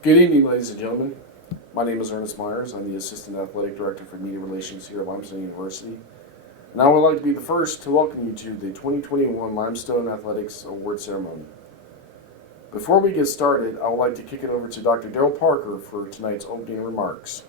Good evening, ladies and gentlemen. My name is Ernest Myers. I'm the Assistant Athletic Director for Media Relations here at Limestone University. And I would like to be the first to welcome you to the 2021 Limestone Athletics Award Ceremony. Before we get started, I would like to kick it over to Dr. Daryl Parker for tonight's opening remarks.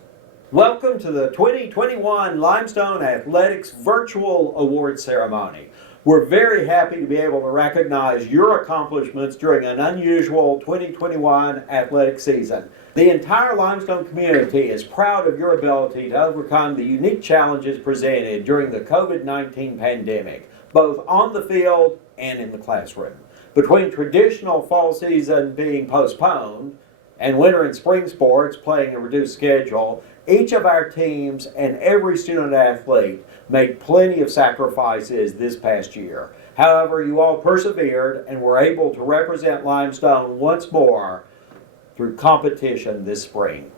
Welcome to the 2021 Limestone Athletics Virtual Award Ceremony. We're very happy to be able to recognize your accomplishments during an unusual 2021 athletic season. The entire Limestone community is proud of your ability to overcome the unique challenges presented during the COVID-19 pandemic, both on the field and in the classroom. Between traditional fall season being postponed and winter and spring sports playing a reduced schedule, each of our teams and every student athlete made plenty of sacrifices this past year. However, you all persevered and were able to represent Limestone once more through competition this spring.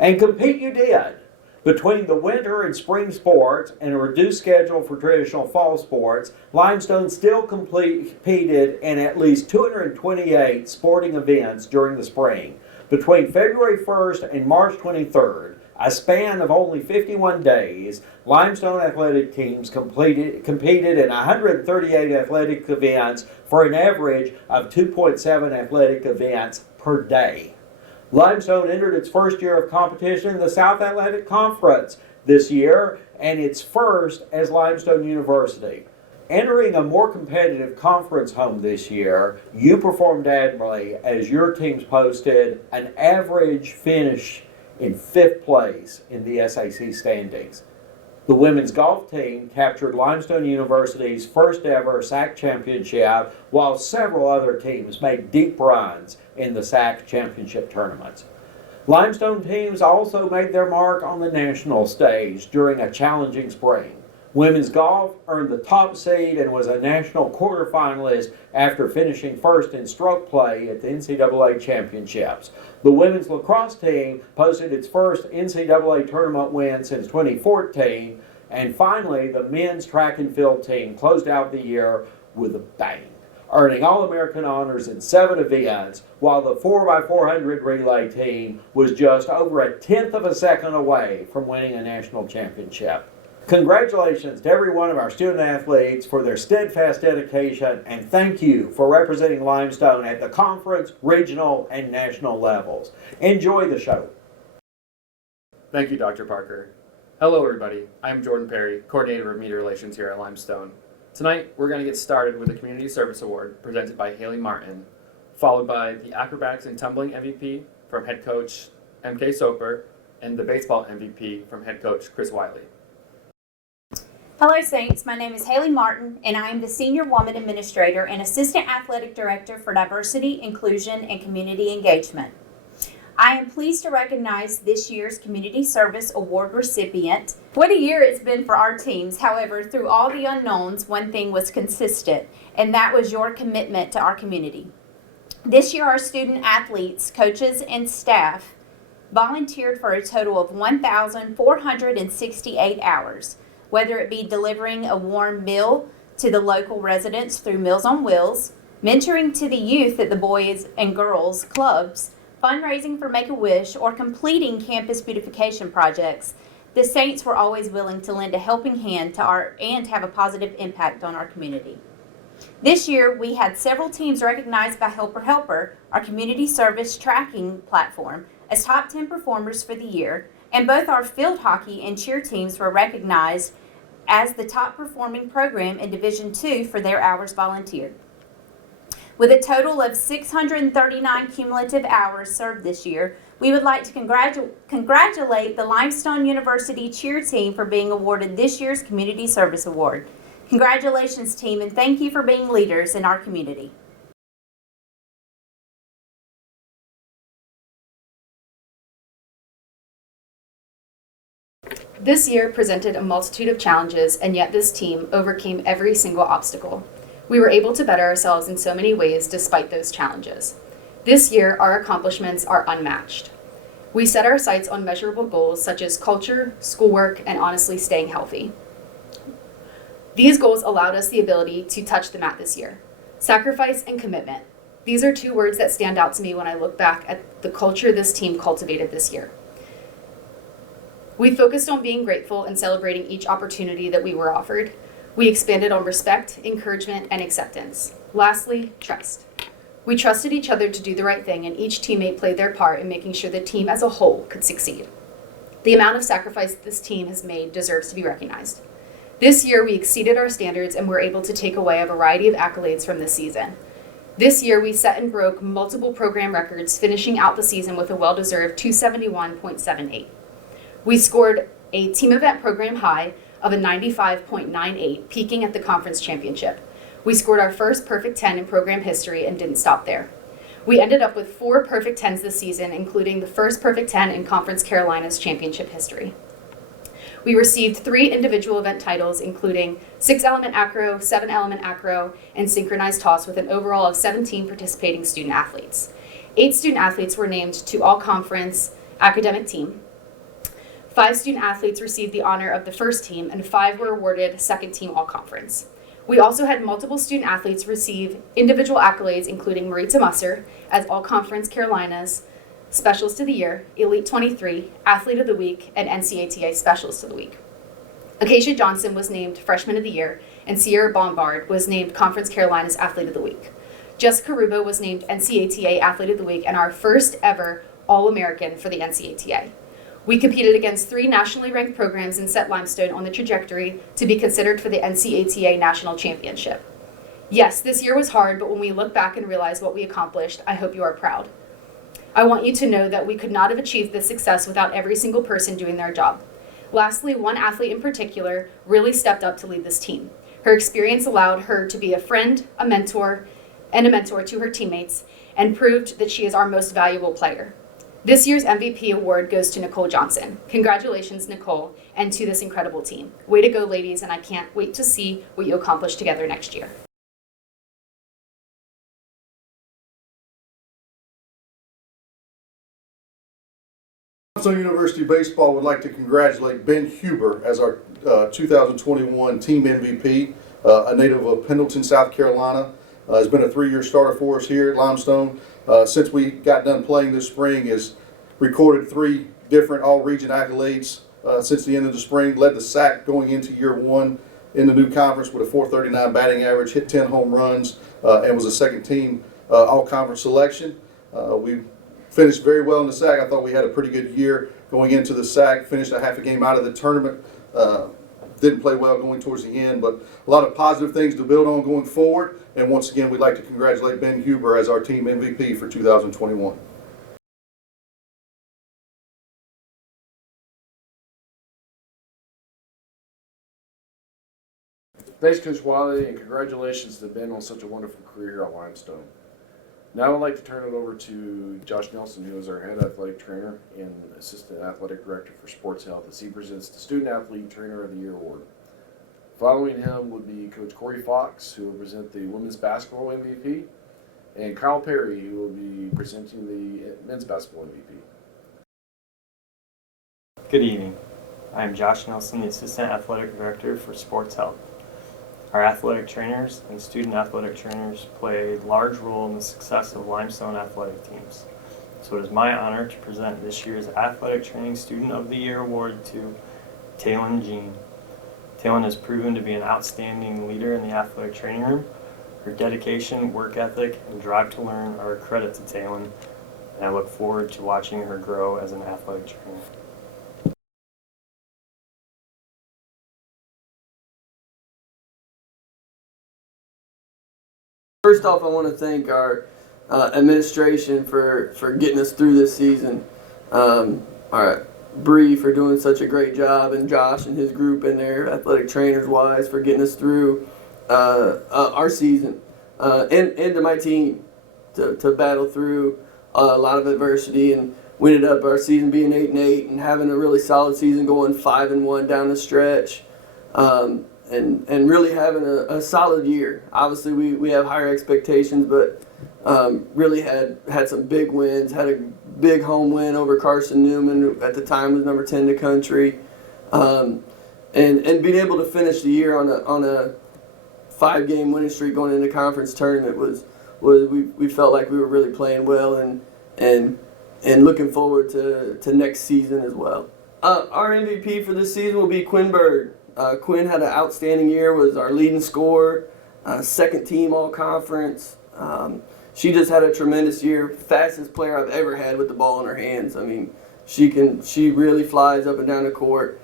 And compete you did. Between the winter and spring sports and a reduced schedule for traditional fall sports, Limestone still competed in at least 228 sporting events during the spring. Between February 1st and March 23rd, a span of only 51 days, Limestone athletic teams competed in 138 athletic events for an average of 2.7 athletic events per day. Limestone entered its first year of competition in the South Athletic Conference this year, and its first as Limestone University. Entering a more competitive conference home this year, you performed admirably as your teams posted an average finish in 5th place in the SAC standings. The women's golf team captured Limestone University's first ever SAC championship, while several other teams made deep runs in the SAC championship tournaments. Limestone teams also made their mark on the national stage during a challenging spring. Women's golf earned the top seed and was a national quarterfinalist after finishing first in stroke play at the NCAA championships. The women's lacrosse team posted its first NCAA tournament win since 2014. And finally, the men's track and field team closed out the year with a bang, earning All-American honors in 7 events, while the 4x400 relay team was just over a tenth of a second away from winning a national championship. Congratulations to every one of our student athletes for their steadfast dedication, and thank you for representing Limestone at the conference, regional, and national levels. Enjoy the show. Thank you, Dr. Parker. Hello, everybody. I'm Jordan Perry, Coordinator of Media Relations here at Limestone. Tonight, we're going to get started with the Community Service Award presented by Haley Martin, followed by the Acrobatics and Tumbling MVP from head coach MK Soper, and the Baseball MVP from head coach Chris Wiley. Hello Saints, my name is Haley Martin and I am the Senior Woman Administrator and Assistant Athletic Director for Diversity, Inclusion, and Community Engagement. I am pleased to recognize this year's Community Service Award recipient. What a year it's been for our teams. However, through all the unknowns, one thing was consistent, and that was your commitment to our community. This year, our student athletes, coaches, and staff volunteered for a total of 1,468 hours. Whether it be delivering a warm meal to the local residents through Meals on Wheels, mentoring to the youth at the Boys and Girls Clubs, fundraising for Make-A-Wish, or completing campus beautification projects, the Saints were always willing to lend a helping hand to and have a positive impact on our community. This year, we had several teams recognized by Helper Helper, our community service tracking platform, as top 10 performers for the year, and both our field hockey and cheer teams were recognized as the top performing program in Division II for their hours volunteered. With a total of 639 cumulative hours served this year, we would like to congratulate the Limestone University cheer team for being awarded this year's Community Service Award. Congratulations, team, and thank you for being leaders in our community. This year presented a multitude of challenges, and yet this team overcame every single obstacle. We were able to better ourselves in so many ways despite those challenges. This year, our accomplishments are unmatched. We set our sights on measurable goals such as culture, schoolwork, and honestly staying healthy. These goals allowed us the ability to touch the mat this year. Sacrifice and commitment. These are two words that stand out to me when I look back at the culture this team cultivated this year. We focused on being grateful and celebrating each opportunity that we were offered. We expanded on respect, encouragement, and acceptance. Lastly, trust. We trusted each other to do the right thing, and each teammate played their part in making sure the team as a whole could succeed. The amount of sacrifice this team has made deserves to be recognized. This year, we exceeded our standards and were able to take away a variety of accolades from this season. This year, we set and broke multiple program records, finishing out the season with a well-deserved 271.78. We scored a team event program high of a 95.98, peaking at the conference championship. We scored our first perfect 10 in program history and didn't stop there. We ended up with 4 perfect 10s this season, including the first perfect 10 in Conference Carolina's championship history. We received 3 individual event titles, including 6-element acro, 7-element acro, and synchronized toss, with an overall of 17 participating student athletes. 8 student athletes were named to all-conference academic team. 5 student athletes received the honor of the first team, and 5 were awarded second team all-conference. We also had multiple student athletes receive individual accolades, including Maritza Musser as All-Conference Carolina's Specialist of the Year, Elite 23, Athlete of the Week, and NCATA Specialist of the Week. Acacia Johnson was named Freshman of the Year, and Sierra Bombard was named Conference Carolina's Athlete of the Week. Jessica Rubo was named NCATA Athlete of the Week and our first ever All-American for the NCATA. We competed against 3 nationally ranked programs and set Limestone on the trajectory to be considered for the NCATA National Championship. Yes, this year was hard, but when we look back and realize what we accomplished, I hope you are proud. I want you to know that we could not have achieved this success without every single person doing their job. Lastly, one athlete in particular really stepped up to lead this team. Her experience allowed her to be a friend, a mentor to her teammates, and proved that she is our most valuable player. This year's MVP award goes to Nicole Johnson. Congratulations, Nicole, and to this incredible team. Way to go, ladies, and I can't wait to see what you accomplish together next year. Limestone University Baseball would like to congratulate Ben Huber as our 2021 team MVP, a native of Pendleton, South Carolina. Has been a 3-year starter for us here at Limestone. Since we got done playing this spring, has recorded 3 different all-region accolades since the end of the spring. Led the SAC going into year 1 in the new conference with a .439 batting average, hit 10 home runs, and was a second team all-conference selection. We finished very well in the SAC. I thought we had a pretty good year going into the SAC. Finished a half a game out of the tournament. Didn't play well going towards the end, but a lot of positive things to build on going forward. And once again, we'd like to congratulate Ben Huber as our team MVP for 2021. Thanks, Coach Wiley, and congratulations to Ben on such a wonderful career at Limestone. Now I'd like to turn it over to Josh Nelson, who is our head athletic trainer and assistant athletic director for sports health, as he presents the Student Athlete Trainer of the Year award. Following him would be Coach Corey Fox, who will present the women's basketball MVP, and Kyle Perry, who will be presenting the men's basketball MVP. Good evening. I am Josh Nelson, the assistant athletic director for sports health. Our athletic trainers and student athletic trainers play a large role in the success of Limestone athletic teams. So it is my honor to present this year's Athletic Training Student of the Year award to Taylon Jean. Taylon has proven to be an outstanding leader in the athletic training room. Her dedication, work ethic, and drive to learn are a credit to Taylon, and I look forward to watching her grow as an athletic trainer. First off, I want to thank our administration for getting us through this season. Our Bree for doing such a great job, and Josh and his group and their athletic trainers wise for getting us through our season, and to my team to battle through a lot of adversity, and we ended up our season being 8-8 and having a really solid season, going 5-1 down the stretch. And really having a solid year. Obviously, we have higher expectations, but really had some big wins. Had a big home win over Carson Newman, who at the time was number 10 in the country, and being able to finish the year on a 5-game winning streak going into conference tournament was we felt like we were really playing well and looking forward to next season as well. Our MVP for this season will be Quinn Bird. Quinn had an outstanding year, was our leading scorer, second team all conference. She just had a tremendous year, fastest player I've ever had with the ball in her hands. I mean, she really flies up and down the court.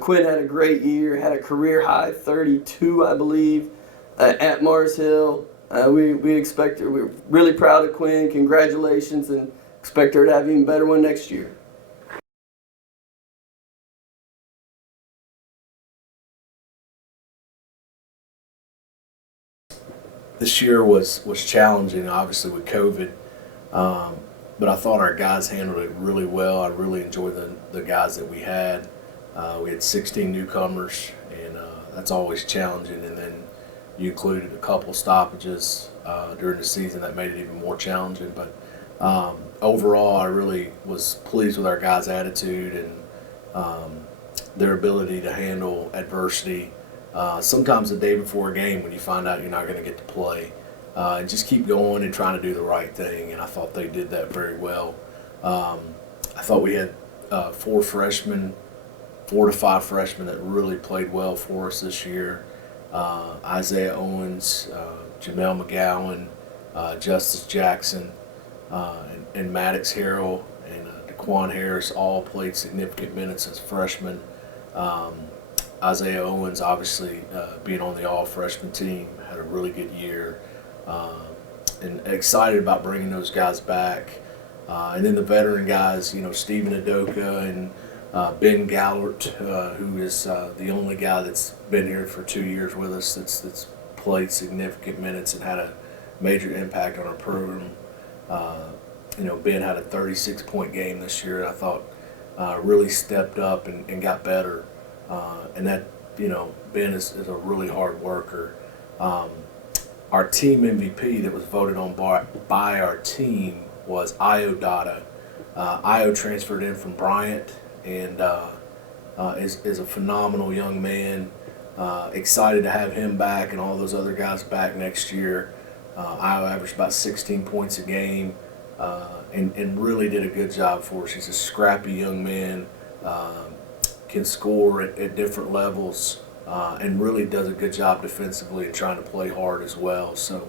Quinn had a great year, had a career high 32, I believe, at Mars Hill. We expect her. We're really proud of Quinn. Congratulations, and expect her to have an even better one next year. This year was challenging, obviously with COVID, but I thought our guys handled it really well. I really enjoyed the guys that we had. We had 16 newcomers, and that's always challenging. And then you included a couple stoppages during the season that made it even more challenging. But overall, I really was pleased with our guys' attitude and their ability to handle adversity. Sometimes the day before a game when you find out you're not going to get to play, and just keep going and trying to do the right thing, and I thought they did that very well. I thought we had 4 to 5 freshmen that really played well for us this year. Isaiah Owens, Jamel McGowan, Justice Jackson, and Maddox Harrell and DeQuan Harris all played significant minutes as freshmen. Isaiah Owens, obviously, being on the all-freshman team, had a really good year. And excited about bringing those guys back. And then the veteran guys, Stephen Adoka and Ben Gallert, who is the only guy that's been here for 2 years with us that's played significant minutes and had a major impact on our program. Ben had a 36-point game this year. I thought really stepped up and got better. And that, Ben is a really hard worker. Our team MVP that was voted on by our team was Io Dada. Io transferred in from Bryant and is a phenomenal young man. Excited to have him back and all those other guys back next year. Io averaged about 16 points a game and really did a good job for us. He's a scrappy young man. Can score at different levels and really does a good job defensively and trying to play hard as well. So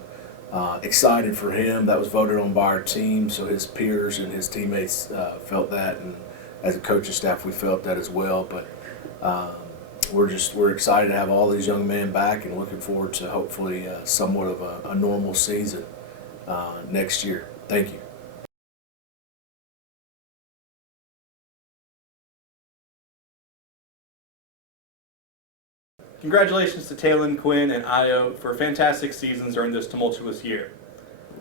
excited for him. That was voted on by our team, so his peers and his teammates felt that, and as a coaching staff we felt that as well. But we're excited to have all these young men back and looking forward to hopefully somewhat of a normal season next year. Thank you. Congratulations to Taylon, Quinn, and Io for fantastic seasons during this tumultuous year.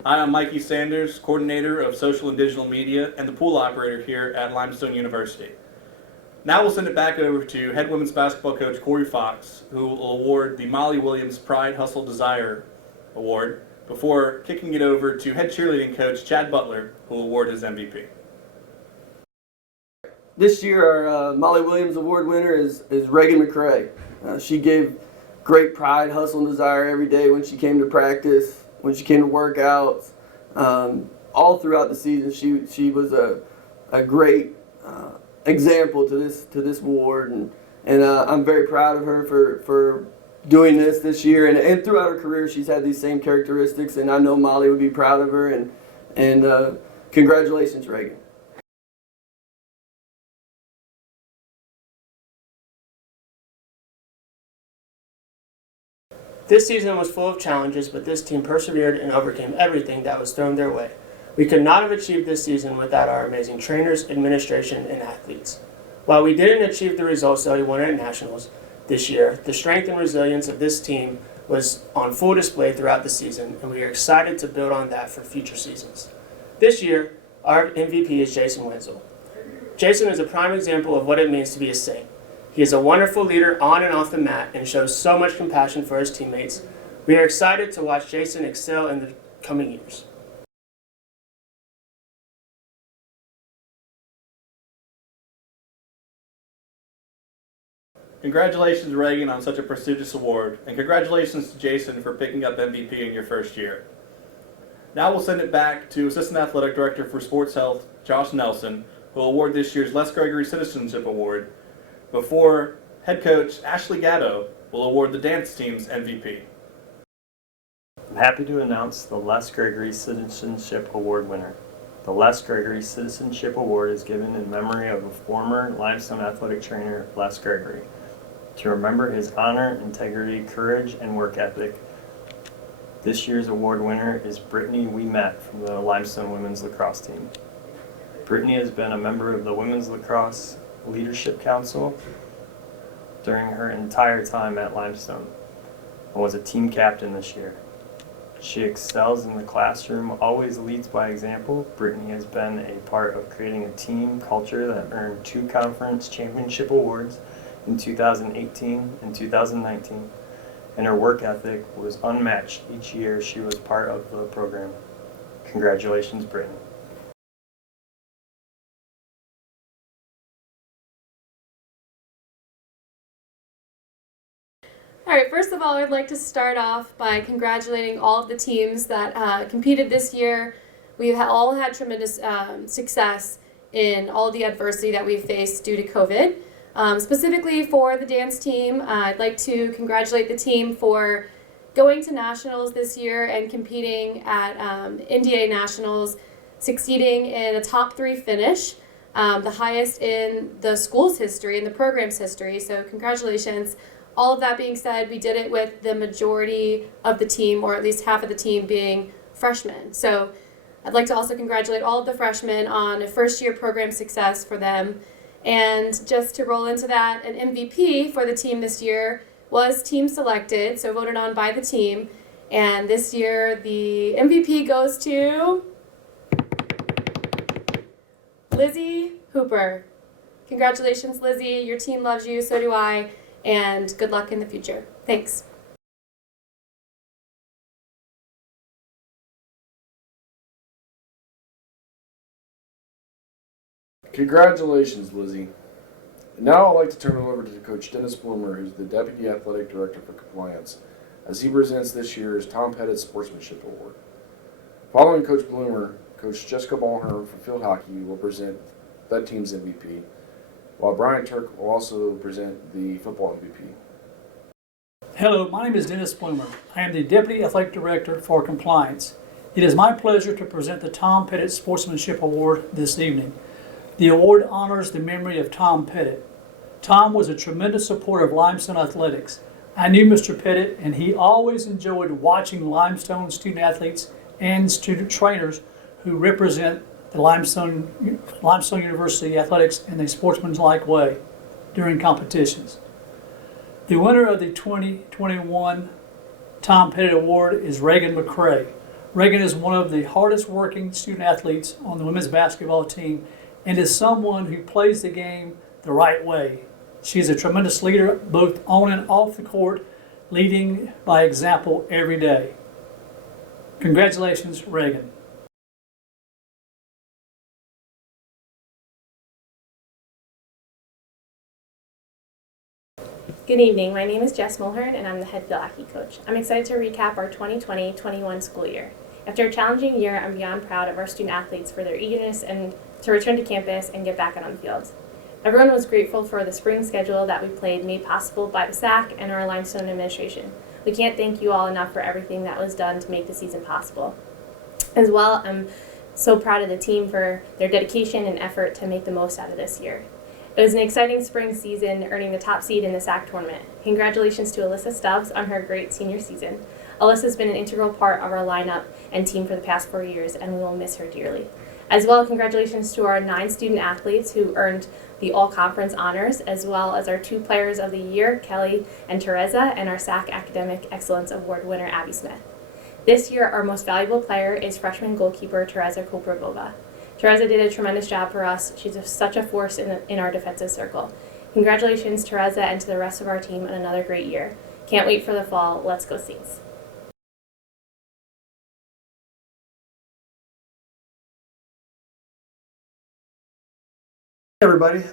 I am Mikey Sanders, coordinator of social and digital media and the pool operator here at Limestone University. Now we'll send it back over to head women's basketball coach Corey Fox, who will award the Molly Williams Pride, Hustle, Desire Award before kicking it over to head cheerleading coach Chad Butler, who will award his MVP. This year, our Molly Williams Award winner is Reagan McCrae. She gave great pride, hustle, and desire every day when she came to practice, when she came to workouts. All throughout the season, she was a great example to this award, and I'm very proud of her for doing this year, and throughout her career, she's had these same characteristics, and I know Molly would be proud of her, and congratulations, Reagan. This season was full of challenges, but this team persevered and overcame everything that was thrown their way. We could not have achieved this season without our amazing trainers, administration, and athletes. While we didn't achieve the results that we wanted at Nationals this year, the strength and resilience of this team was on full display throughout the season, and we are excited to build on that for future seasons. This year, our MVP is Jason Wenzel. Jason is a prime example of what it means to be a Saint. He is a wonderful leader on and off the mat and shows so much compassion for his teammates. We are excited to watch Jason excel in the coming years. Congratulations, Reagan, on such a prestigious award, and congratulations to Jason for picking up MVP in your first year. Now we'll send it back to Assistant Athletic Director for Sports Health, Josh Nelson, who will award this year's Les Gregory Citizenship Award, before head coach Ashley Gatto will award the dance team's MVP. I'm happy to announce the Les Gregory Citizenship Award winner. The Les Gregory Citizenship Award is given in memory of a former Limestone athletic trainer, Les Gregory, to remember his honor, integrity, courage, and work ethic. This year's award winner is Brittany Ouimet from the Limestone Women's Lacrosse team. Brittany has been a member of the Women's Lacrosse Leadership Council during her entire time at Limestone and was a team captain this year. She excels in the classroom, always leads by example. Brittany has been a part of creating a team culture that earned 2 conference championship awards in 2018 and 2019, and her work ethic was unmatched each year she was part of the program. Congratulations, Brittany. All right, first of all, I'd like to start off by congratulating all of the teams that competed this year. We've all had tremendous success in all the adversity that we've faced due to COVID. Specifically for the dance team, I'd like to congratulate the team for going to nationals this year and competing at NDA nationals, succeeding in a top 3 finish, the highest in the school's history, in the program's history, so congratulations. All of that being said, we did it with the majority of the team, or at least half of the team, being freshmen. So I'd like to also congratulate all of the freshmen on a first-year program success for them. And just to roll into that, an MVP for the team this year was team selected, so voted on by the team. And this year, the MVP goes to Lizzie Hooper. Congratulations, Lizzie. Your team loves you, so do I. And good luck in the future. Thanks. Congratulations, Lizzie. And now I'd like to turn it over to Coach Dennis Bloomer, who's the Deputy Athletic Director for Compliance, as he presents this year's Tom Pettit Sportsmanship Award. Following Coach Bloomer, Coach Jessica Ballhorn from field hockey will present that team's MVP, while Brian Turk will also present the football MVP. Hello, my name is Dennis Bloomer. I am the Deputy Athletic Director for Compliance. It is my pleasure to present the Tom Pettit Sportsmanship Award this evening. The award honors the memory of Tom Pettit. Tom was a tremendous supporter of Limestone athletics. I knew Mr. Pettit, and he always enjoyed watching Limestone student athletes and student trainers who represent the Limestone University athletics in a sportsmanlike way during competitions. The winner of the 2021 Tom Pettit Award is Reagan McCray. Reagan is one of the hardest working student athletes on the women's basketball team and is someone who plays the game the right way. She is a tremendous leader both on and off the court, leading by example every day. Congratulations, Reagan. Good evening, my name is Jess Mulhern and I'm the head field hockey coach. I'm excited to recap our 2020-21 school year. After a challenging year, I'm beyond proud of our student athletes for their eagerness and to return to campus and get back out on the field. Everyone was grateful for the spring schedule that we played made possible by the SAC and our Limestone administration. We can't thank you all enough for everything that was done to make the season possible. As well, I'm so proud of the team for their dedication and effort to make the most out of this year. It was an exciting spring season, earning the top seed in the SAC tournament. Congratulations to Alyssa Stubbs on her great senior season. Alyssa's been an integral part of our lineup and team for the past 4 years, and we will miss her dearly. As well, congratulations to our 9 student athletes who earned the all-conference honors, as well as our 2 players of the year, Kelly and Teresa, and our SAC Academic Excellence Award winner, Abby Smith. This year, our most valuable player is freshman goalkeeper Teresa Koprivova. Teresa did a tremendous job for us. She's such a force in our defensive circle. Congratulations, Teresa, and to the rest of our team on another great year. Can't wait for the fall. Let's go Saints. Hey everybody,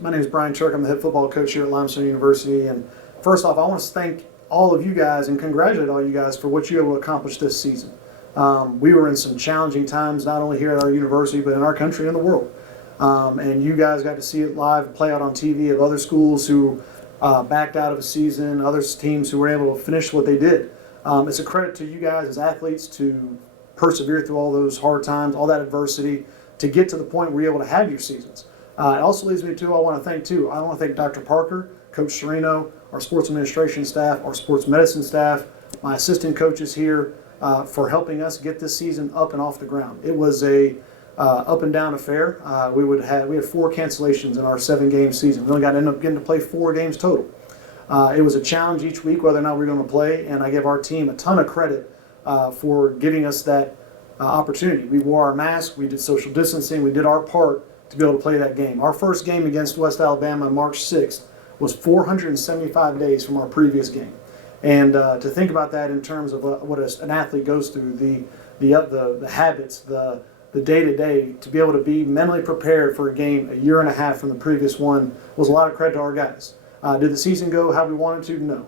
my name is Brian Turk. I'm the head football coach here at Limestone University. And first off, I want to thank all of you guys and congratulate all you guys for what you were able to accomplish this season. We were in some challenging times, not only here at our university, but in our country and the world. And you guys got to see it live play out on TV of other schools who backed out of a season, other teams who were able to finish what they did. It's a credit to you guys as athletes to persevere through all those hard times, all that adversity, to get to the point where you're able to have your seasons. It also leads me to, I want to thank Dr. Parker, Coach Serino, our sports administration staff, our sports medicine staff, my assistant coaches here for helping us get this season up and off the ground. It was a up and down affair. We had 4 cancellations in our 7-game season. We only got to end up getting to play 4 games total. It was a challenge each week whether or not we were going to play, and I give our team a ton of credit for giving us that opportunity. We wore our masks, we did social distancing, we did our part to be able to play that game. Our first game against West Alabama on March 6th was 475 days from our previous game. And to think about that in terms of what an athlete goes through, the habits, the day-to-day, to be able to be mentally prepared for a game a year and a half from the previous one was a lot of credit to our guys. Did the season go how we wanted to? No.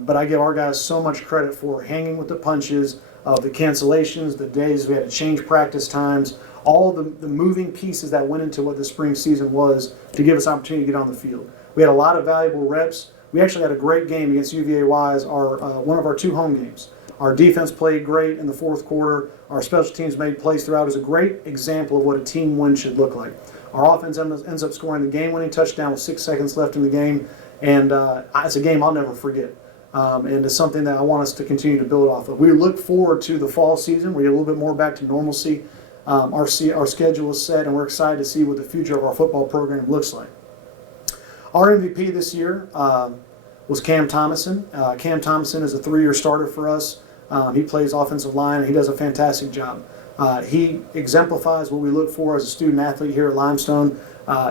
But I give our guys so much credit for hanging with the punches of the cancellations, the days we had to change practice times, all the moving pieces that went into what the spring season was to give us opportunity to get on the field. We had a lot of valuable reps. We actually had a great game against UVA-Wise, one of our 2 home games. Our defense played great in the 4th quarter. Our special teams made plays throughout. It was a great example of what a team win should look like. Our offense ends up scoring the game-winning touchdown with 6 seconds left in the game, and it's a game I'll never forget. And it's something that I want us to continue to build off of. We look forward to the fall season. We get a little bit more back to normalcy. Our schedule is set, and we're excited to see what the future of our football program looks like. Our MVP this year was Cam Thomason. Cam Thomason is a 3-year starter for us. He plays offensive line, and he does a fantastic job. He exemplifies what we look for as a student athlete here at Limestone.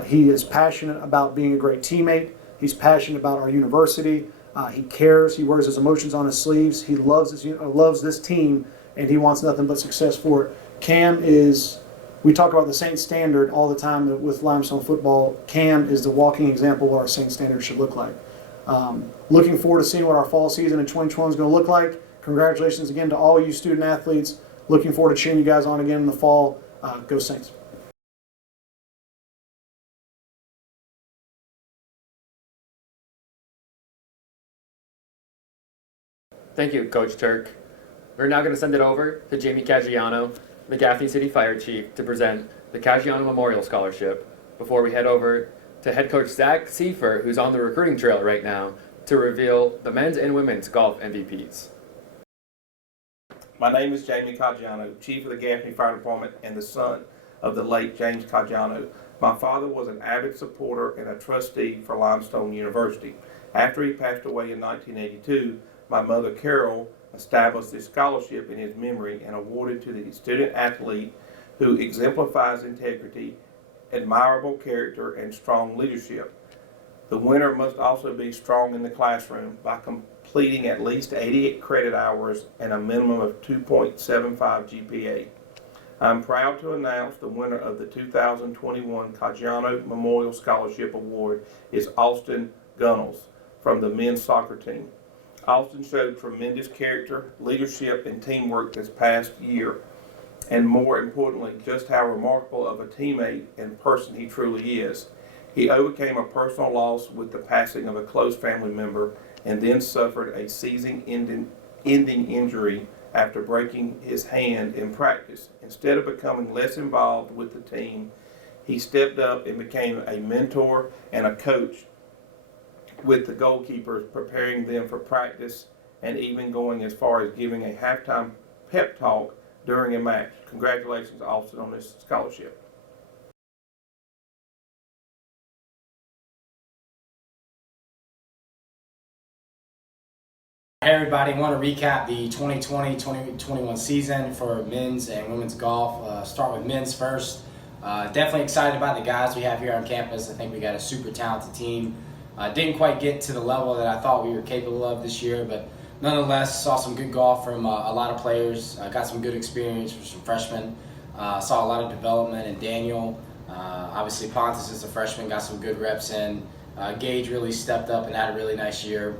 He is passionate about being a great teammate. He's passionate about our university. He cares. He wears his emotions on his sleeves. He loves this team, and he wants nothing but success for it. Cam is, we talk about the Saint standard all the time with Limestone football. Cam is the walking example of what our Saint standard should look like. Looking forward to seeing what our fall season in 2021 is going to look like. Congratulations again to all you student athletes. Looking forward to cheering you guys on again in the fall. Go Saints. Thank you, Coach Turk. We're now going to send it over to Jamie Caggiano, the Gaffney City Fire Chief, to present the Caggiano Memorial Scholarship before we head over to head coach Zach Seifer, who's on the recruiting trail right now, to reveal the men's and women's golf MVPs. My name is Jamie Caggiano, Chief of the Gaffney Fire Department and the son of the late James Caggiano. My father was an avid supporter and a trustee for Limestone University. After he passed away in 1982, my mother Carol established this scholarship in his memory and awarded to the student athlete who exemplifies integrity, admirable character, and strong leadership. The winner must also be strong in the classroom by completing at least 88 credit hours and a minimum of 2.75 GPA. I'm proud to announce the winner of the 2021 Caggiano Memorial Scholarship Award is Austin Gunnels from the men's soccer team. Austin showed tremendous character, leadership, and teamwork this past year, and more importantly, just how remarkable of a teammate and person he truly is. He overcame a personal loss with the passing of a close family member and then suffered a season-ending injury after breaking his hand in practice. Instead of becoming less involved with the team, he stepped up and became a mentor and a coach with the goalkeepers, preparing them for practice and even going as far as giving a halftime pep talk during a match. Congratulations, Austin, on this scholarship. Hey everybody, I want to recap the 2020-2021 season for men's and women's golf. Start with men's first. Definitely excited about the guys we have here on campus. I think we got a super talented team. Didn't quite get to the level that I thought we were capable of this year, but nonetheless saw some good golf from a lot of players. Got some good experience from some freshmen. Saw a lot of development in Daniel. Obviously Pontus is a freshman, got some good reps in. Gage really stepped up and had a really nice year.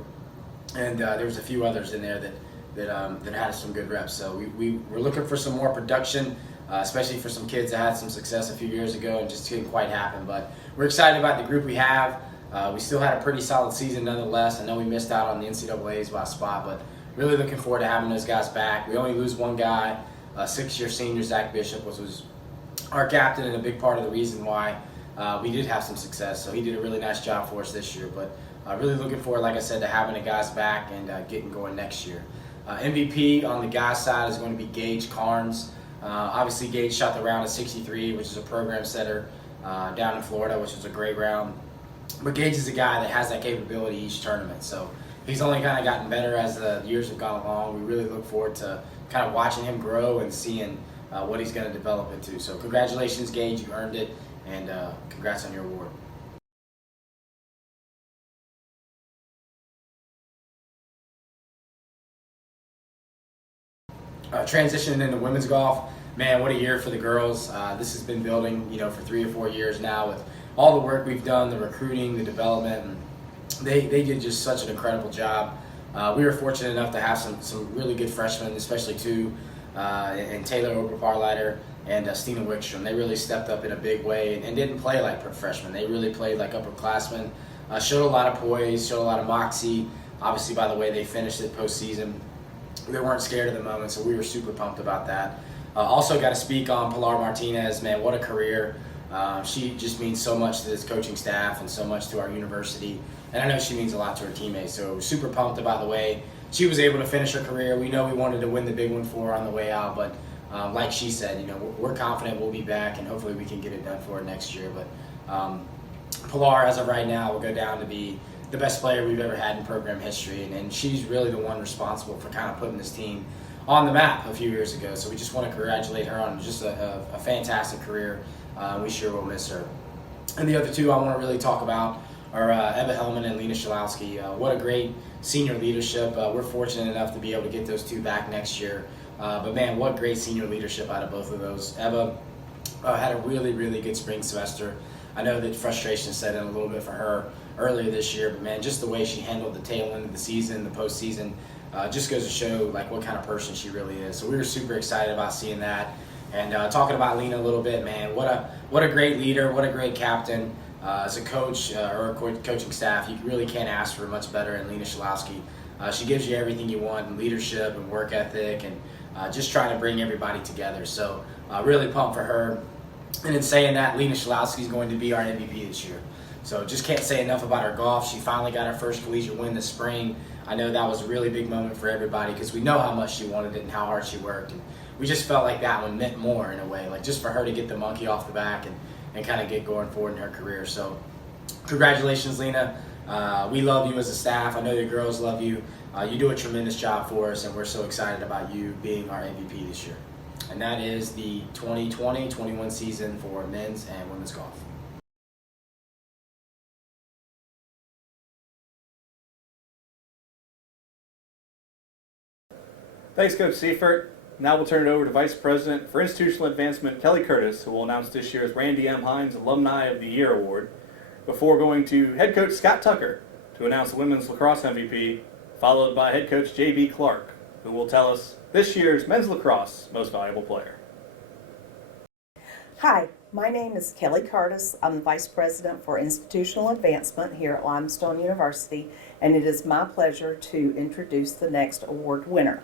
And there was a few others in there that that had some good reps. So we're looking for some more production, especially for some kids that had some success a few years ago and just didn't quite happen. But we're excited about the group we have. We still had a pretty solid season nonetheless. I know we missed out on the NCAAs by a spot, but really looking forward to having those guys back. We only lose one guy, 6-year senior Zach Bishop, which was our captain and a big part of the reason why we did have some success. So he did a really nice job for us this year. But really looking forward, like I said, to having the guys back and getting going next year. MVP on the guys' side is going to be Gage Carnes. Obviously, Gage shot the round of 63, which is a program setter down in Florida, which was a great round. But Gage is a guy that has that capability each tournament. So he's only kind of gotten better as the years have gone along. We really look forward to kind of watching him grow and seeing what he's going to develop into. So congratulations, Gage. You earned it. And congrats on your award. Transitioning into women's golf, man, what a year for the girls. This has been building, for 3 or 4 years now with all the work we've done, the recruiting, the development, and they did just such an incredible job. We were fortunate enough to have some really good freshmen, especially two, and Taylor Oberparleiter and Stina Wickstrom. They really stepped up in a big way and didn't play like freshmen. They really played like upperclassmen, showed a lot of poise, showed a lot of moxie. Obviously, by the way they finished it postseason, they weren't scared of the moment, so we were super pumped about that. Also got to speak on Pilar Martinez. Man, what a career. She just means so much to this coaching staff and so much to our university. And I know she means a lot to her teammates, so super pumped about the way she was able to finish her career. We know we wanted to win the big one for her on the way out, but like she said, we're confident we'll be back, and hopefully we can get it done for her next year. But Pilar, as of right now, will go down to be the best player we've ever had in program history, and she's really the one responsible for kind of putting this team on the map a few years ago. So we just want to congratulate her on just a fantastic career. We sure will miss her. And the other two I want to really talk about are Ebba Hellman and Lena Shalowski. What a great senior leadership. We're fortunate enough to be able to get those two back next year. But man, what great senior leadership out of both of those. Ebba had a really, really good spring semester. I know that frustration set in a little bit for her earlier this year, but man, just the way she handled the tail end of the season, the postseason, just goes to show like what kind of person she really is. So we were super excited about seeing that. And talking about Lena a little bit, man, what a great leader, what a great captain. As a coach or a coaching staff, you really can't ask for much better in Lena Shalowski. She gives you everything you want in leadership and work ethic and just trying to bring everybody together. So really pumped for her. And in saying that, Lena Shalowski is going to be our MVP this year. So just can't say enough about her golf. She finally got her first collegiate win this spring. I know that was a really big moment for everybody because we know how much she wanted it and how hard she worked. And we just felt like that one meant more in a way, like just for her to get the monkey off the back and kind of get going forward in her career. So congratulations, Lena. We love you as a staff. I know the girls love you. You do a tremendous job for us, and we're so excited about you being our MVP this year. And that is the 2020-21 season for men's and women's golf. Thanks, Coach Seifert. Now we'll turn it over to Vice President for Institutional Advancement, Kelly Curtis, who will announce this year's Randy M. Hines Alumni of the Year Award, before going to Head Coach Scott Tucker to announce the Women's Lacrosse MVP, followed by Head Coach J.B. Clark, who will tell us this year's Men's Lacrosse Most Valuable Player. Hi, my name is Kelly Curtis. I'm the Vice President for Institutional Advancement here at Limestone University, and it is my pleasure to introduce the next award winner.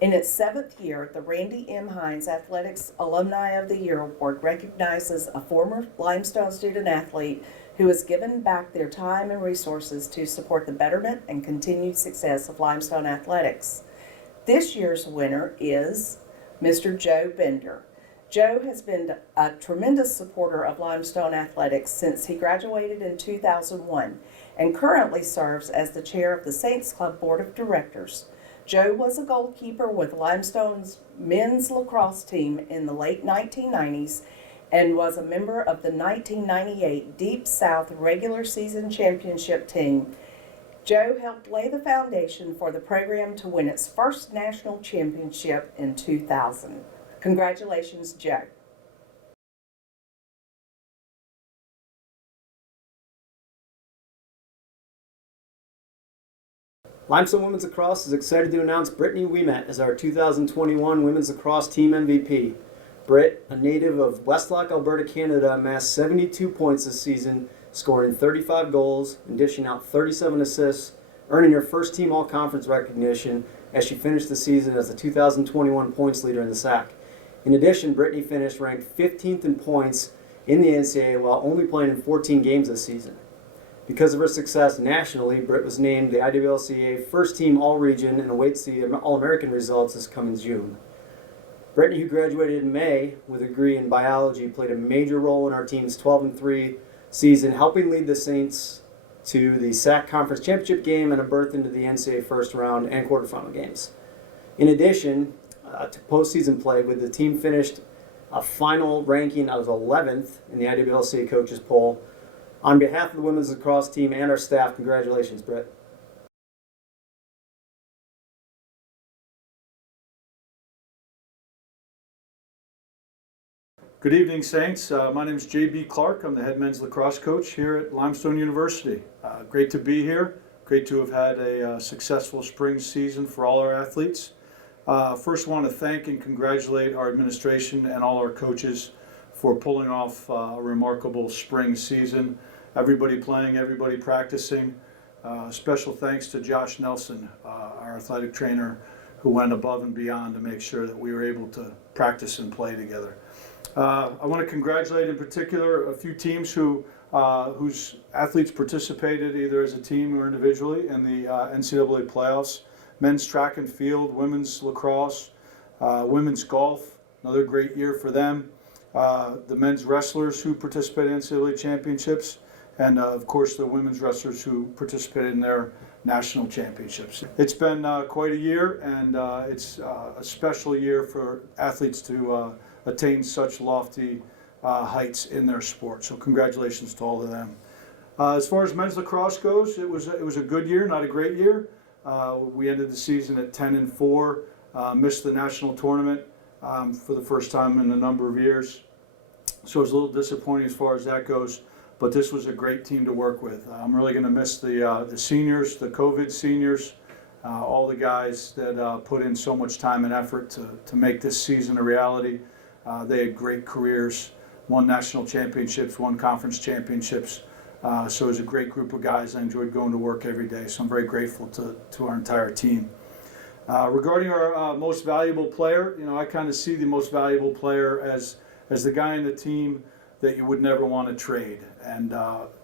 In its 7th year, the Randy M. Hines Athletics Alumni of the Year Award recognizes a former Limestone student athlete who has given back their time and resources to support the betterment and continued success of Limestone athletics. This year's winner is Mr. Joe Bender. Joe has been a tremendous supporter of Limestone athletics since he graduated in 2001 and currently serves as the chair of the Saints Club Board of Directors. Joe was a goalkeeper with Limestone's men's lacrosse team in the late 1990s and was a member of the 1998 Deep South regular season championship team. Joe helped lay the foundation for the program to win its first national championship in 2000. Congratulations, Joe. Limestone Women's Lacrosse is excited to announce Brittany Ouimet as our 2021 Women's Lacrosse Team MVP. Britt, a native of Westlock, Alberta, Canada, amassed 72 points this season, scoring 35 goals and dishing out 37 assists, earning her first team all-conference recognition as she finished the season as the 2021 points leader in the SAC. In addition, Brittany finished ranked 15th in points in the NCAA while only playing in 14 games this season. Because of her success nationally, Britt was named the IWLCA First Team All-Region and awaits the All-American results this coming June. Brittany, who graduated in May with a degree in biology, played a major role in our team's 12-3 season, helping lead the Saints to the SAC Conference Championship game and a berth into the NCAA first round and quarterfinal games. In addition to postseason play, with the team finished a final ranking of 11th in the IWLCA coaches poll. On behalf of the women's lacrosse team and our staff, congratulations, Britt. Good evening, Saints. My name is J.B. Clark. I'm the head men's lacrosse coach here at Limestone University. Great to be here. Great to have had a successful spring season for all our athletes. First, want to thank and congratulate our administration and all our coaches for pulling off a remarkable spring season. Everybody playing, everybody practicing. Special thanks to Josh Nelson, our athletic trainer, who went above and beyond to make sure that we were able to practice and play together. I want to congratulate in particular a few teams whose athletes participated either as a team or individually in the NCAA playoffs. Men's track and field, women's lacrosse, women's golf, another great year for them. The men's wrestlers who participated in NCAA championships, and of course the women's wrestlers who participated in their national championships. It's been quite a year, and it's a special year for athletes to attain such lofty heights in their sport. So congratulations to all of them. As far as men's lacrosse goes, it was a good year, not a great year. We ended the season at 10-4, missed the national tournament for the first time in a number of years. So it was a little disappointing as far as that goes, but this was a great team to work with. I'm really going to miss the seniors, the COVID seniors, all the guys that put in so much time and effort to make this season a reality. They had great careers, won national championships, won conference championships. So it was a great group of guys. I enjoyed going to work every day, so I'm very grateful to our entire team. Regarding our most valuable player, I kind of see the most valuable player as the guy in the team that you would never want to trade. And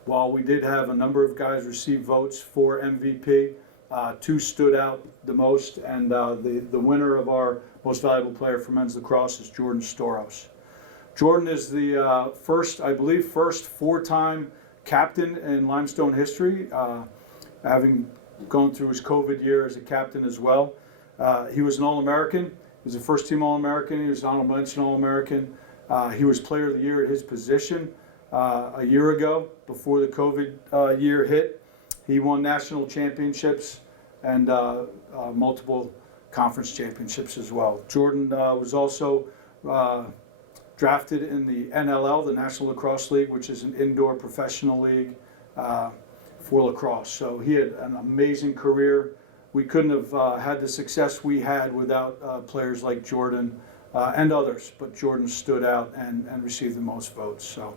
while we did have a number of guys receive votes for MVP, two stood out the most, and the winner of our most valuable player for men's lacrosse is Jordan Storos. Jordan is the first four-time captain in Limestone history, having gone through his COVID year as a captain as well. He was an All-American. He was a first-team All-American. He was an honorable mention All-American. He was Player of the Year at his position a year ago before the COVID year hit. He won national championships and multiple conference championships as well. Jordan was also drafted in the NLL, the National Lacrosse League, which is an indoor professional league for lacrosse. So he had an amazing career. We couldn't have had the success we had without players like Jordan and others, but Jordan stood out and received the most votes. So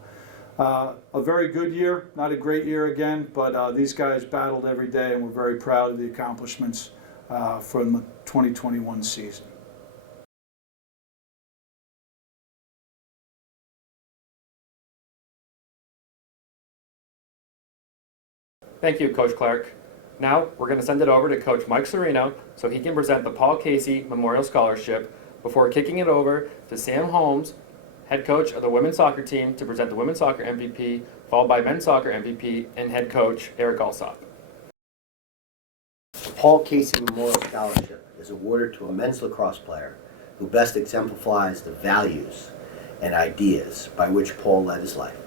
a very good year, not a great year again, but these guys battled every day, and we're very proud of the accomplishments from the 2021 season. Thank you, Coach Clark. Now, we're going to send it over to Coach Mike Serino so he can present the Paul Casey Memorial Scholarship before kicking it over to Sam Holmes, head coach of the women's soccer team, to present the women's soccer MVP, followed by men's soccer MVP and head coach Eric Alsop. The Paul Casey Memorial Scholarship is awarded to a men's lacrosse player who best exemplifies the values and ideas by which Paul led his life.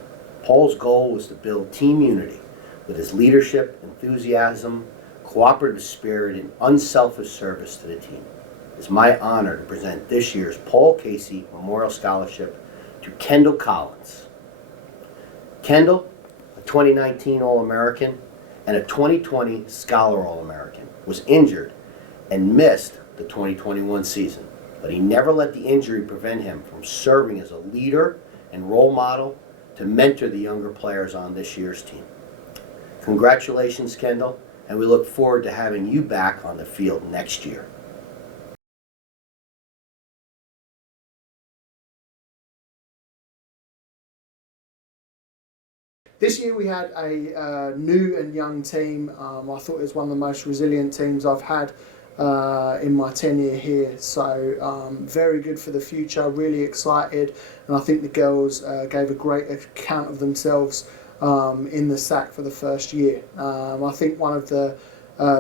Paul's goal was to build team unity with his leadership, enthusiasm, cooperative spirit, and unselfish service to the team. It's my honor to present this year's Paul Casey Memorial Scholarship to Kendall Collins. Kendall, a 2019 All-American, and a 2020 Scholar All-American, was injured and missed the 2021 season, but he never let the injury prevent him from serving as a leader and role model to mentor the younger players on this year's team. Congratulations, Kendall, and we look forward to having you back on the field next year. This year we had a new and young team. I thought it was one of the most resilient teams I've had in my tenure here. So very good for the future, really excited. And I think the girls gave a great account of themselves in the SAC for the first year. I think one of the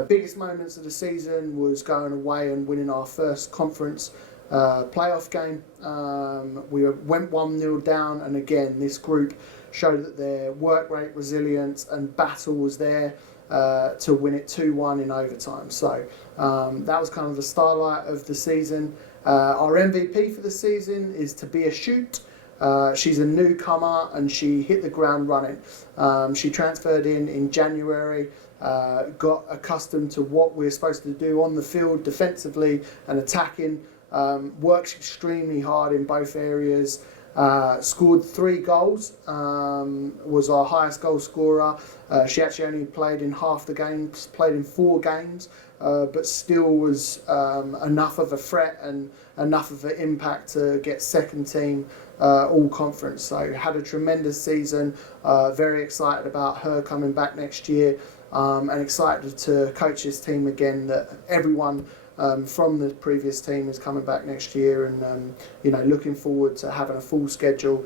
biggest moments of the season was going away and winning our first conference playoff game. We went 1-0 down, and again this group showed that their work rate, resilience and battle was there to win it 2-1 in overtime. So that was kind of the starlight of the season. Our MVP for the season is Tabia Shoot. She's a newcomer and she hit the ground running. She transferred in January, got accustomed to what we're supposed to do on the field defensively and attacking, worked extremely hard in both areas. Scored 3 goals, was our highest goal scorer. She actually only played in half the games, played in 4 games, but still was enough of a threat and enough of an impact to get second team all conference. So had a tremendous season, very excited about her coming back next year, and excited to coach this team again, that everyone from the previous team is coming back next year, and you know, looking forward to having a full schedule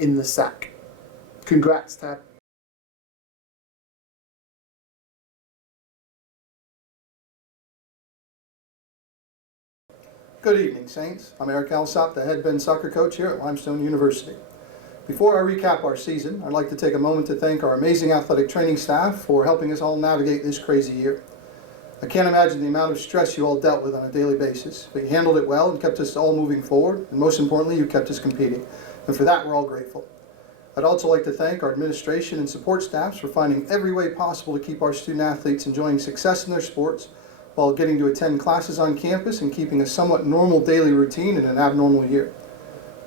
in the SAC. Congrats, Tab. Good evening, Saints. I'm Eric Alsop, the head men's soccer coach here at Limestone University. Before I recap our season, I'd like to take a moment to thank our amazing athletic training staff for helping us all navigate this crazy year. I can't imagine the amount of stress you all dealt with on a daily basis, but you handled it well and kept us all moving forward, and most importantly, you kept us competing. And for that, we're all grateful. I'd also like to thank our administration and support staffs for finding every way possible to keep our student athletes enjoying success in their sports while getting to attend classes on campus and keeping a somewhat normal daily routine in an abnormal year.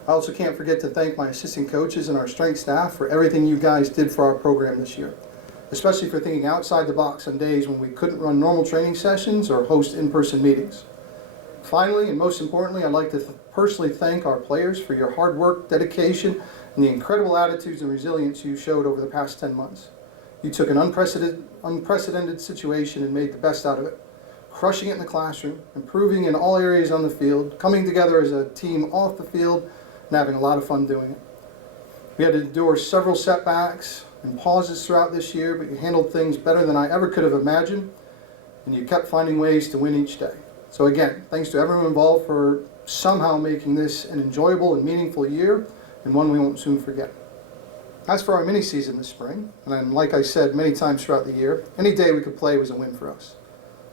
I also can't forget to thank my assistant coaches and our strength staff for everything you guys did for our program this year, especially for thinking outside the box on days when we couldn't run normal training sessions or host in-person meetings. Finally, and most importantly, I'd like to personally thank our players for your hard work, dedication, and the incredible attitudes and resilience you showed over the past 10 months. You took an unprecedented situation and made the best out of it, crushing it in the classroom, improving in all areas on the field, coming together as a team off the field, and having a lot of fun doing it. We had to endure several setbacks and pauses throughout this year, but you handled things better than I ever could have imagined, and you kept finding ways to win each day. So again, thanks to everyone involved for somehow making this an enjoyable and meaningful year, and one we won't soon forget. As for our mini-season this spring, and like I said many times throughout the year, any day we could play was a win for us.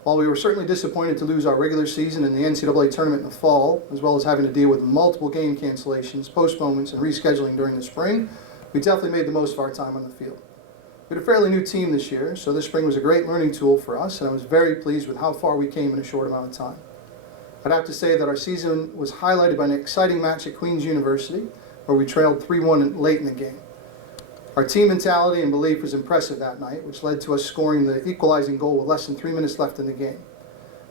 While we were certainly disappointed to lose our regular season in the NCAA tournament in the fall, as well as having to deal with multiple game cancellations, postponements, and rescheduling during the spring, we definitely made the most of our time on the field. We had a fairly new team this year, so this spring was a great learning tool for us, and I was very pleased with how far we came in a short amount of time. I'd have to say that our season was highlighted by an exciting match at Queen's University, where we trailed 3-1 late in the game. Our team mentality and belief was impressive that night, which led to us scoring the equalizing goal with less than 3 minutes left in the game.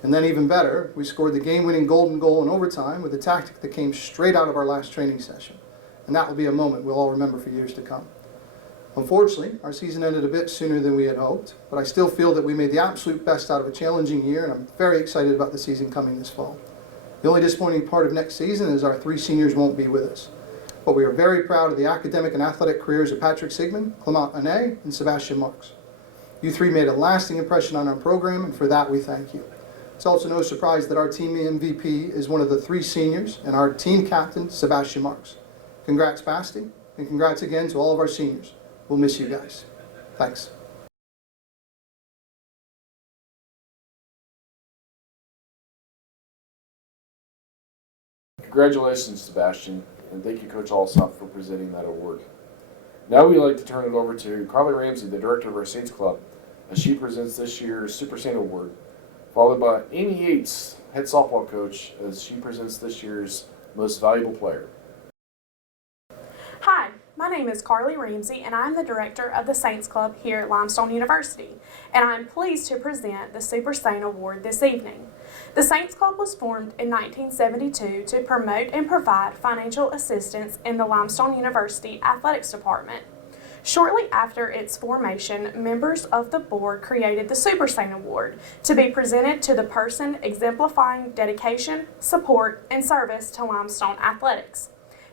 And then even better, we scored the game-winning golden goal in overtime with a tactic that came straight out of our last training session. And that will be a moment we'll all remember for years to come. Unfortunately, our season ended a bit sooner than we had hoped, but I still feel that we made the absolute best out of a challenging year, and I'm very excited about the season coming this fall. The only disappointing part of next season is our 3 seniors won't be with us. But we are very proud of the academic and athletic careers of Patrick Sigmund, Clement Anet, and Sebastian Marks. You 3 made a lasting impression on our program, and for that we thank you. It's also no surprise that our team MVP is one of the 3 seniors, and our team captain, Sebastian Marks. Congrats, Basti, and congrats again to all of our seniors. We'll miss you guys. Thanks. Congratulations, Sebastian, and thank you, Coach Alsop, for presenting that award. Now we'd like to turn it over to Carly Ramsey, the director of our Saints Club, as she presents this year's Super Saint Award, followed by Amy Yates, head softball coach, as she presents this year's Most Valuable Player. Hi, my name is Carly Ramsey, and I'm the director of the Saints Club here at Limestone University, and I'm pleased to present the Super Saint Award this evening. The Saints Club was formed in 1972 to promote and provide financial assistance in the Limestone University Athletics Department. Shortly after its formation, members of the board created the Super Saint Award to be presented to the person exemplifying dedication, support, and service to Limestone athletics.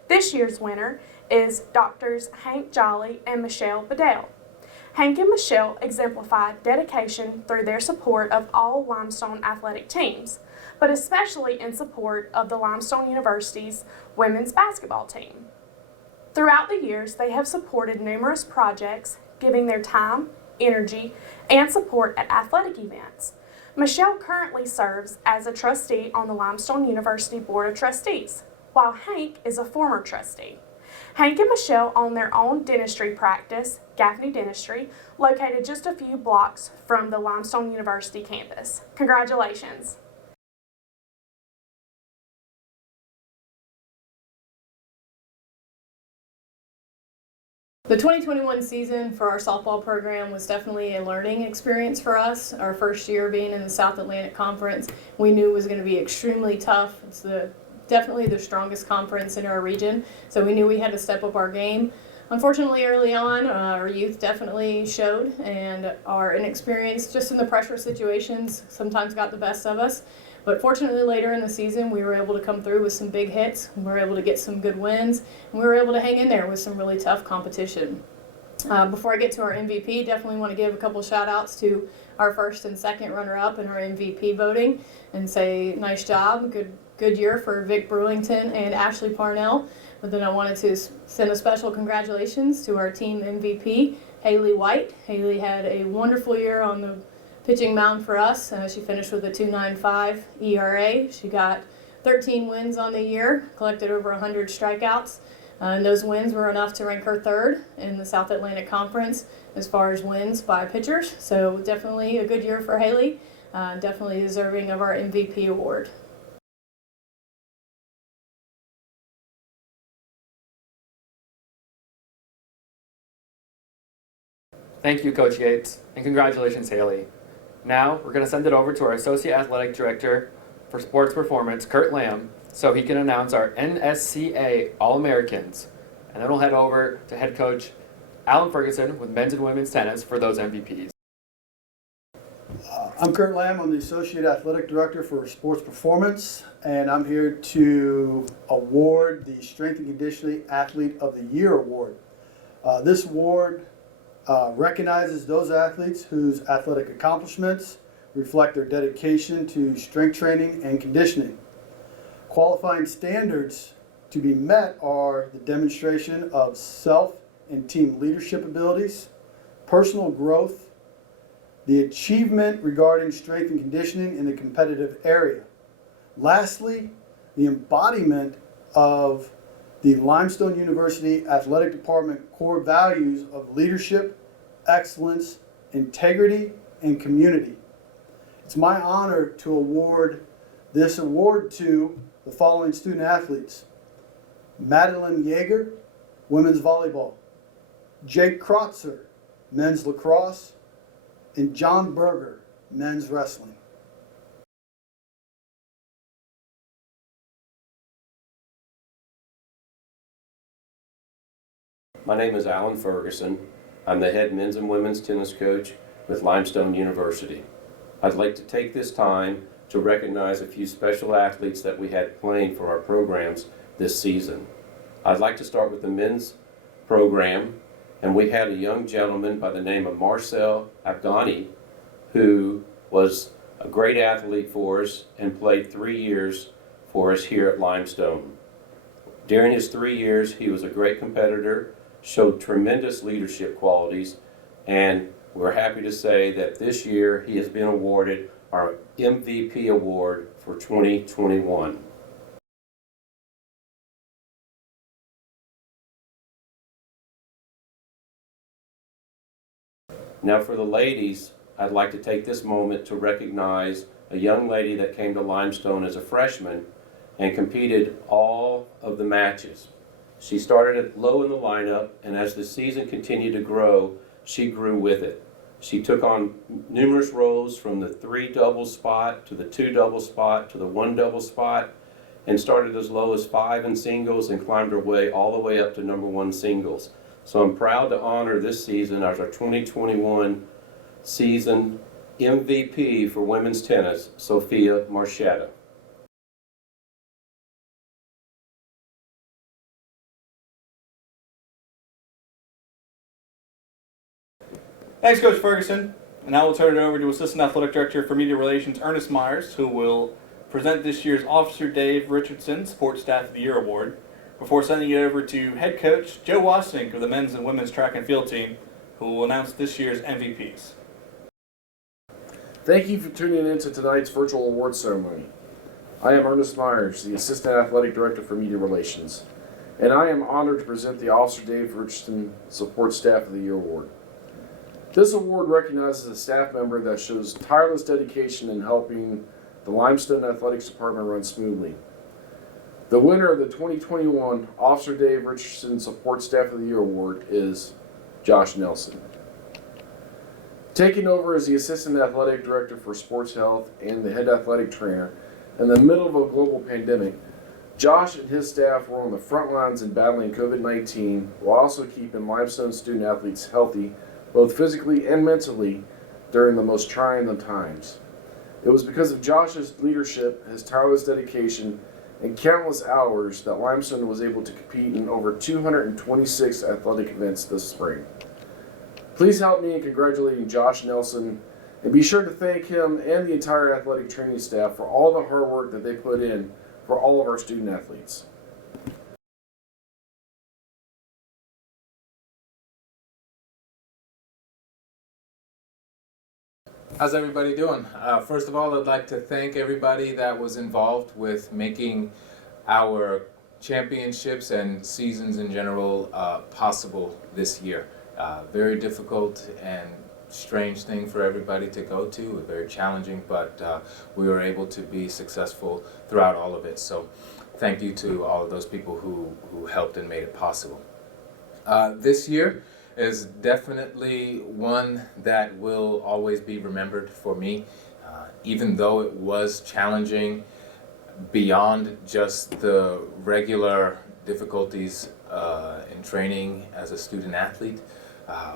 This year's winner is Drs. Hank Jolly and Michelle Bedell. Hank and Michelle exemplified dedication through their support of all Limestone athletic teams, but especially in support of the Limestone University's women's basketball team. Throughout the years, they have supported numerous projects, giving their time, energy, and support at athletic events. Michelle currently serves as a trustee on the Limestone University Board of Trustees, while Hank is a former trustee. Hank and Michelle own their own dentistry practice, Gaffney Dentistry, located just a few blocks from the Limestone University campus. Congratulations. The 2021 season for our softball program was definitely a learning experience for us. Our first year being in the South Atlantic Conference, we knew it was going to be extremely tough. It's definitely the strongest conference in our region, so we knew we had to step up our game. Unfortunately, early on, our youth definitely showed, and our inexperience just in the pressure situations sometimes got the best of us. But fortunately, later in the season, we were able to come through with some big hits. We were able to get some good wins, and we were able to hang in there with some really tough competition. Before I get to our MVP, definitely want to give a couple shout outs to our first and second runner-up in our MVP voting and say nice job, good year for Vic Brewington and Ashley Parnell. But then I wanted to send a special congratulations to our team MVP, Haley White. Haley had a wonderful year on the pitching mound for us. She finished with a 2.95 ERA. She got 13 wins on the year, collected over 100 strikeouts. And those wins were enough to rank her third in the South Atlantic Conference as far as wins by pitchers. So definitely a good year for Haley, definitely deserving of our MVP award. Thank you, Coach Yates, and congratulations, Haley. Now, we're going to send it over to our Associate Athletic Director for Sports Performance, Kurt Lamb, so he can announce our NSCA All-Americans. And then we'll head over to head coach Alan Ferguson with men's and women's tennis for those MVPs. I'm Kurt Lamb. I'm the Associate Athletic Director for Sports Performance, and I'm here to award the Strength and Conditioning Athlete of the Year award. This award recognizes those athletes whose athletic accomplishments reflect their dedication to strength training and conditioning. Qualifying standards to be met are the demonstration of self and team leadership abilities, personal growth, the achievement regarding strength and conditioning in the competitive area. Lastly, the embodiment of the Limestone University Athletic Department core values of leadership, excellence, integrity, and community. It's my honor to award this award to the following student athletes: Madeline Yeager, women's volleyball; Jake Krotzer, men's lacrosse; and John Berger, men's wrestling. My name is Alan Ferguson. I'm the head men's and women's tennis coach with Limestone University. I'd like to take this time to recognize a few special athletes that we had playing for our programs this season. I'd like to start with the men's program, and we had a young gentleman by the name of Marcel Afghani, who was a great athlete for us and played 3 years for us here at Limestone. During his 3 years, he was a great competitor, showed tremendous leadership qualities, and we're happy to say that this year he has been awarded our MVP award for 2021. Now for the ladies, I'd like to take this moment to recognize a young lady that came to Limestone as a freshman and competed all of the matches. She started at low in the lineup, and as the season continued to grow, she grew with it. She took on numerous roles from the 3 double spot to the 2 double spot to the 1 double spot, and started as low as 5 in singles and climbed her way all the way up to #1 singles. So I'm proud to honor this season as our 2021 season MVP for women's tennis, Sophia Marchetta. Thanks, Coach Ferguson. And now we'll turn it over to Assistant Athletic Director for Media Relations, Ernest Myers, who will present this year's Officer Dave Richardson Sports Staff of the Year Award, before sending it over to Head Coach Joe Wasink of the men's and women's track and field team, who will announce this year's MVPs. Thank you for tuning in to tonight's virtual award ceremony. I am Ernest Myers, the Assistant Athletic Director for Media Relations, and I am honored to present the Officer Dave Richardson Support Staff of the Year Award. This award recognizes a staff member that shows tireless dedication in helping the Limestone Athletics Department run smoothly. The winner of the 2021 Officer Dave Richardson Support Staff of the Year Award is Josh Nelson. Taking over as the Assistant Athletic Director for Sports Health and the Head Athletic Trainer in the middle of a global pandemic, Josh and his staff were on the front lines in battling COVID-19 while also keeping Limestone student athletes healthy both physically and mentally during the most trying of times. It was because of Josh's leadership, his tireless dedication, and countless hours that Limestone was able to compete in over 226 athletic events this spring. Please help me in congratulating Josh Nelson, and be sure to thank him and the entire athletic training staff for all the hard work that they put in for all of our student athletes. How's everybody doing? First of all, I'd like to thank everybody that was involved with making our championships and seasons in general possible this year. Very difficult and strange thing for everybody to go to, very challenging, but we were able to be successful throughout all of it. So thank you to all of those people who helped and made it possible. This year is definitely one that will always be remembered for me, even though it was challenging beyond just the regular difficulties in training as a student athlete.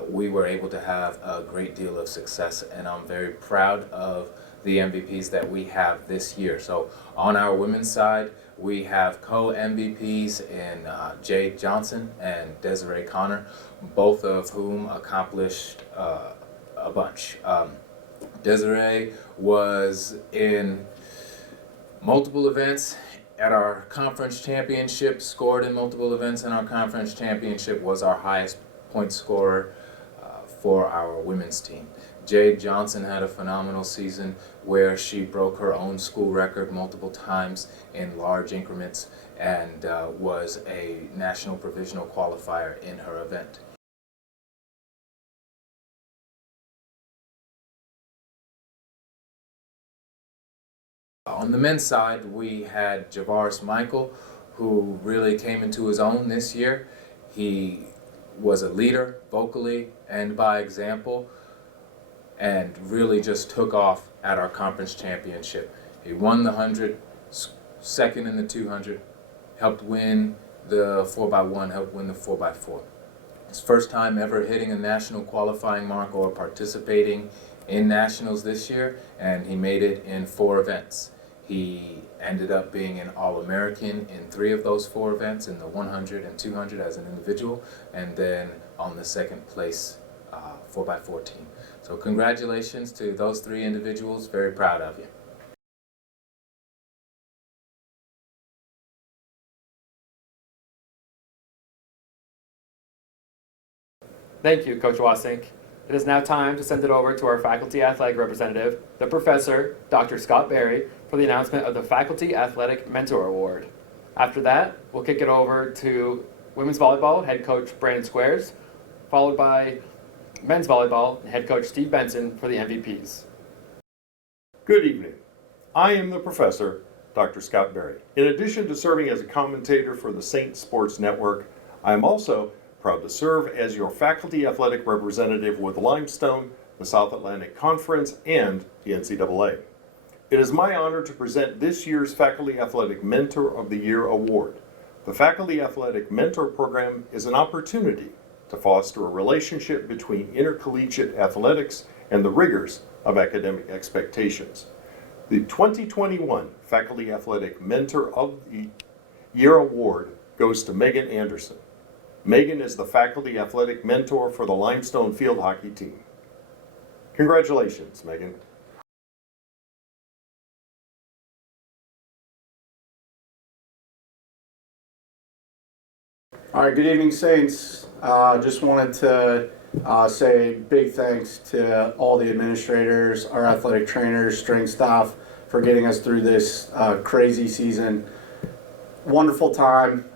We were able to have a great deal of success, and I'm very proud of the MVPs that we have this year. So on our women's side, we have co-MVPs in Jade Johnson and Desiree Connor, both of whom accomplished a bunch. Desiree was in multiple events at our conference championship, scored in multiple events in our conference championship, was our highest point scorer for our women's team. Jade Johnson had a phenomenal season where she broke her own school record multiple times in large increments and was a national provisional qualifier in her event. On the men's side, we had Javaris Michael, who really came into his own this year. He was a leader vocally and by example, and really just took off at our conference championship. He won the 100, second in the 200, helped win the 4x1, helped win the 4x4. His first time ever hitting a national qualifying mark or participating in nationals this year, and he made it in 4 events. He ended up being an All-American in 3 of those 4 events, in the 100 and 200 as an individual, and then on the second place 4x4 team. So congratulations to those 3 individuals. Very proud of you. Thank you, Coach Wasink. It is now time to send it over to our faculty athletic representative, the professor, Dr. Scott Berry, for the announcement of the Faculty Athletic Mentor Award. After that, we'll kick it over to women's volleyball head coach Brandon Squares, followed by men's volleyball, and head coach Steve Benson for the MVPs. Good evening. I am the professor, Dr. Scott Berry. In addition to serving as a commentator for the Saints Sports Network, I am also proud to serve as your faculty athletic representative with Limestone, the South Atlantic Conference, and the NCAA. It is my honor to present this year's Faculty Athletic Mentor of the Year Award. The Faculty Athletic Mentor Program is an opportunity to foster a relationship between intercollegiate athletics and the rigors of academic expectations. The 2021 Faculty Athletic Mentor of the Year Award goes to Megan Anderson. Megan is the Faculty Athletic Mentor for the Limestone Field Hockey team. Congratulations, Megan. All right, good evening, Saints. Just wanted to say big thanks to all the administrators, our athletic trainers, strength staff for getting us through this crazy season. Wonderful time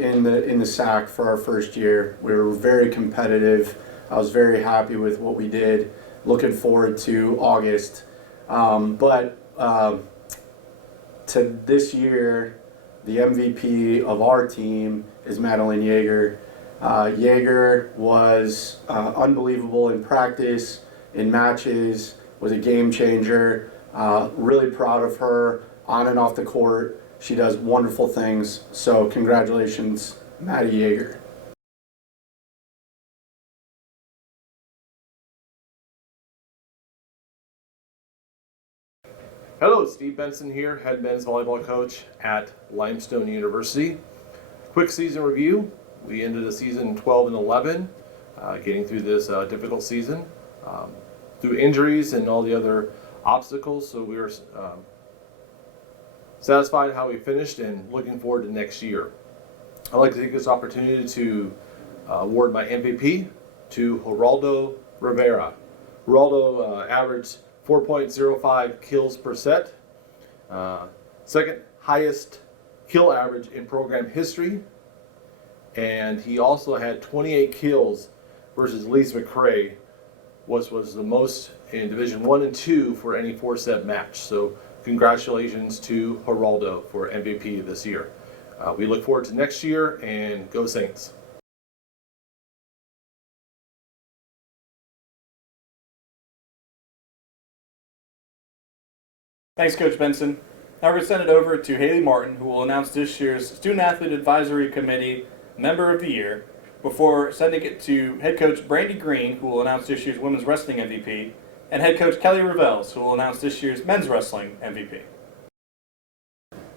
in the SAC for our first year. We were very competitive. I was very happy with what we did. Looking forward to August. To this year, the MVP of our team is Madeline Yeager. Yeager was unbelievable in practice, in matches, was a game changer. Really proud of her on and off the court. She does wonderful things. So congratulations, Maddie Yeager. Hello, Steve Benson here, head men's volleyball coach at Limestone University. Quick season review. We ended the season 12-11, getting through this difficult season through injuries and all the other obstacles. So we were satisfied how we finished and looking forward to next year. I'd like to take this opportunity to award my MVP to Geraldo Rivera. Geraldo averaged 4.05 kills per set, second highest kill average in program history, and he also had 28 kills versus Lise McCray, which was the most in Division 1 and 2 for any 4-set match. So congratulations to Geraldo for MVP this year. We look forward to next year, and go Saints. Thanks, Coach Benson. Now we're going to send it over to Haley Martin, who will announce this year's Student Athlete Advisory Committee Member of the Year, before sending it to Head Coach Brandy Green, who will announce this year's Women's Wrestling MVP, and Head Coach Kelly Revels, who will announce this year's Men's Wrestling MVP.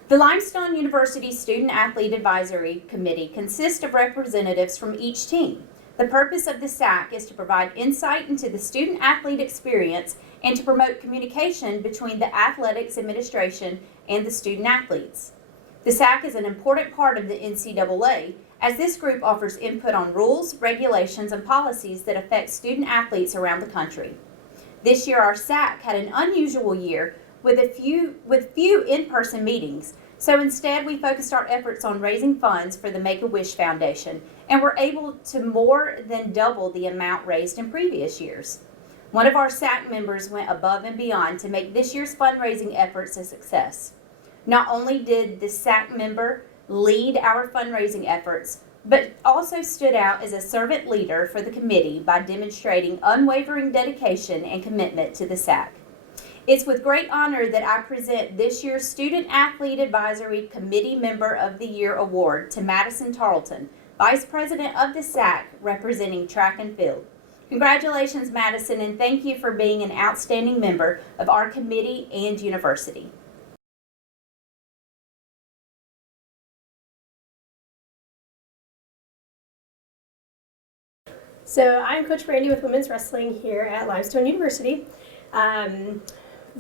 The Limestone University Student Athlete Advisory Committee consists of representatives from each team. The purpose of the SAC is to provide insight into the student-athlete experience and to promote communication between the athletics administration and the student-athletes. The SAC is an important part of the NCAA, as this group offers input on rules, regulations, and policies that affect student-athletes around the country. This year, our SAC had an unusual year with few in-person meetings, so instead we focused our efforts on raising funds for the Make-A-Wish Foundation and were able to more than double the amount raised in previous years. One of our SAC members went above and beyond to make this year's fundraising efforts a success. Not only did the SAC member lead our fundraising efforts, but also stood out as a servant leader for the committee by demonstrating unwavering dedication and commitment to the SAC. It's with great honor that I present this year's Student Athlete Advisory Committee Member of the Year Award to Madison Tarleton, Vice President of the SAC representing track and field. Congratulations, Madison, and thank you for being an outstanding member of our committee and university. So I'm Coach Brandy with Women's Wrestling here at Limestone University.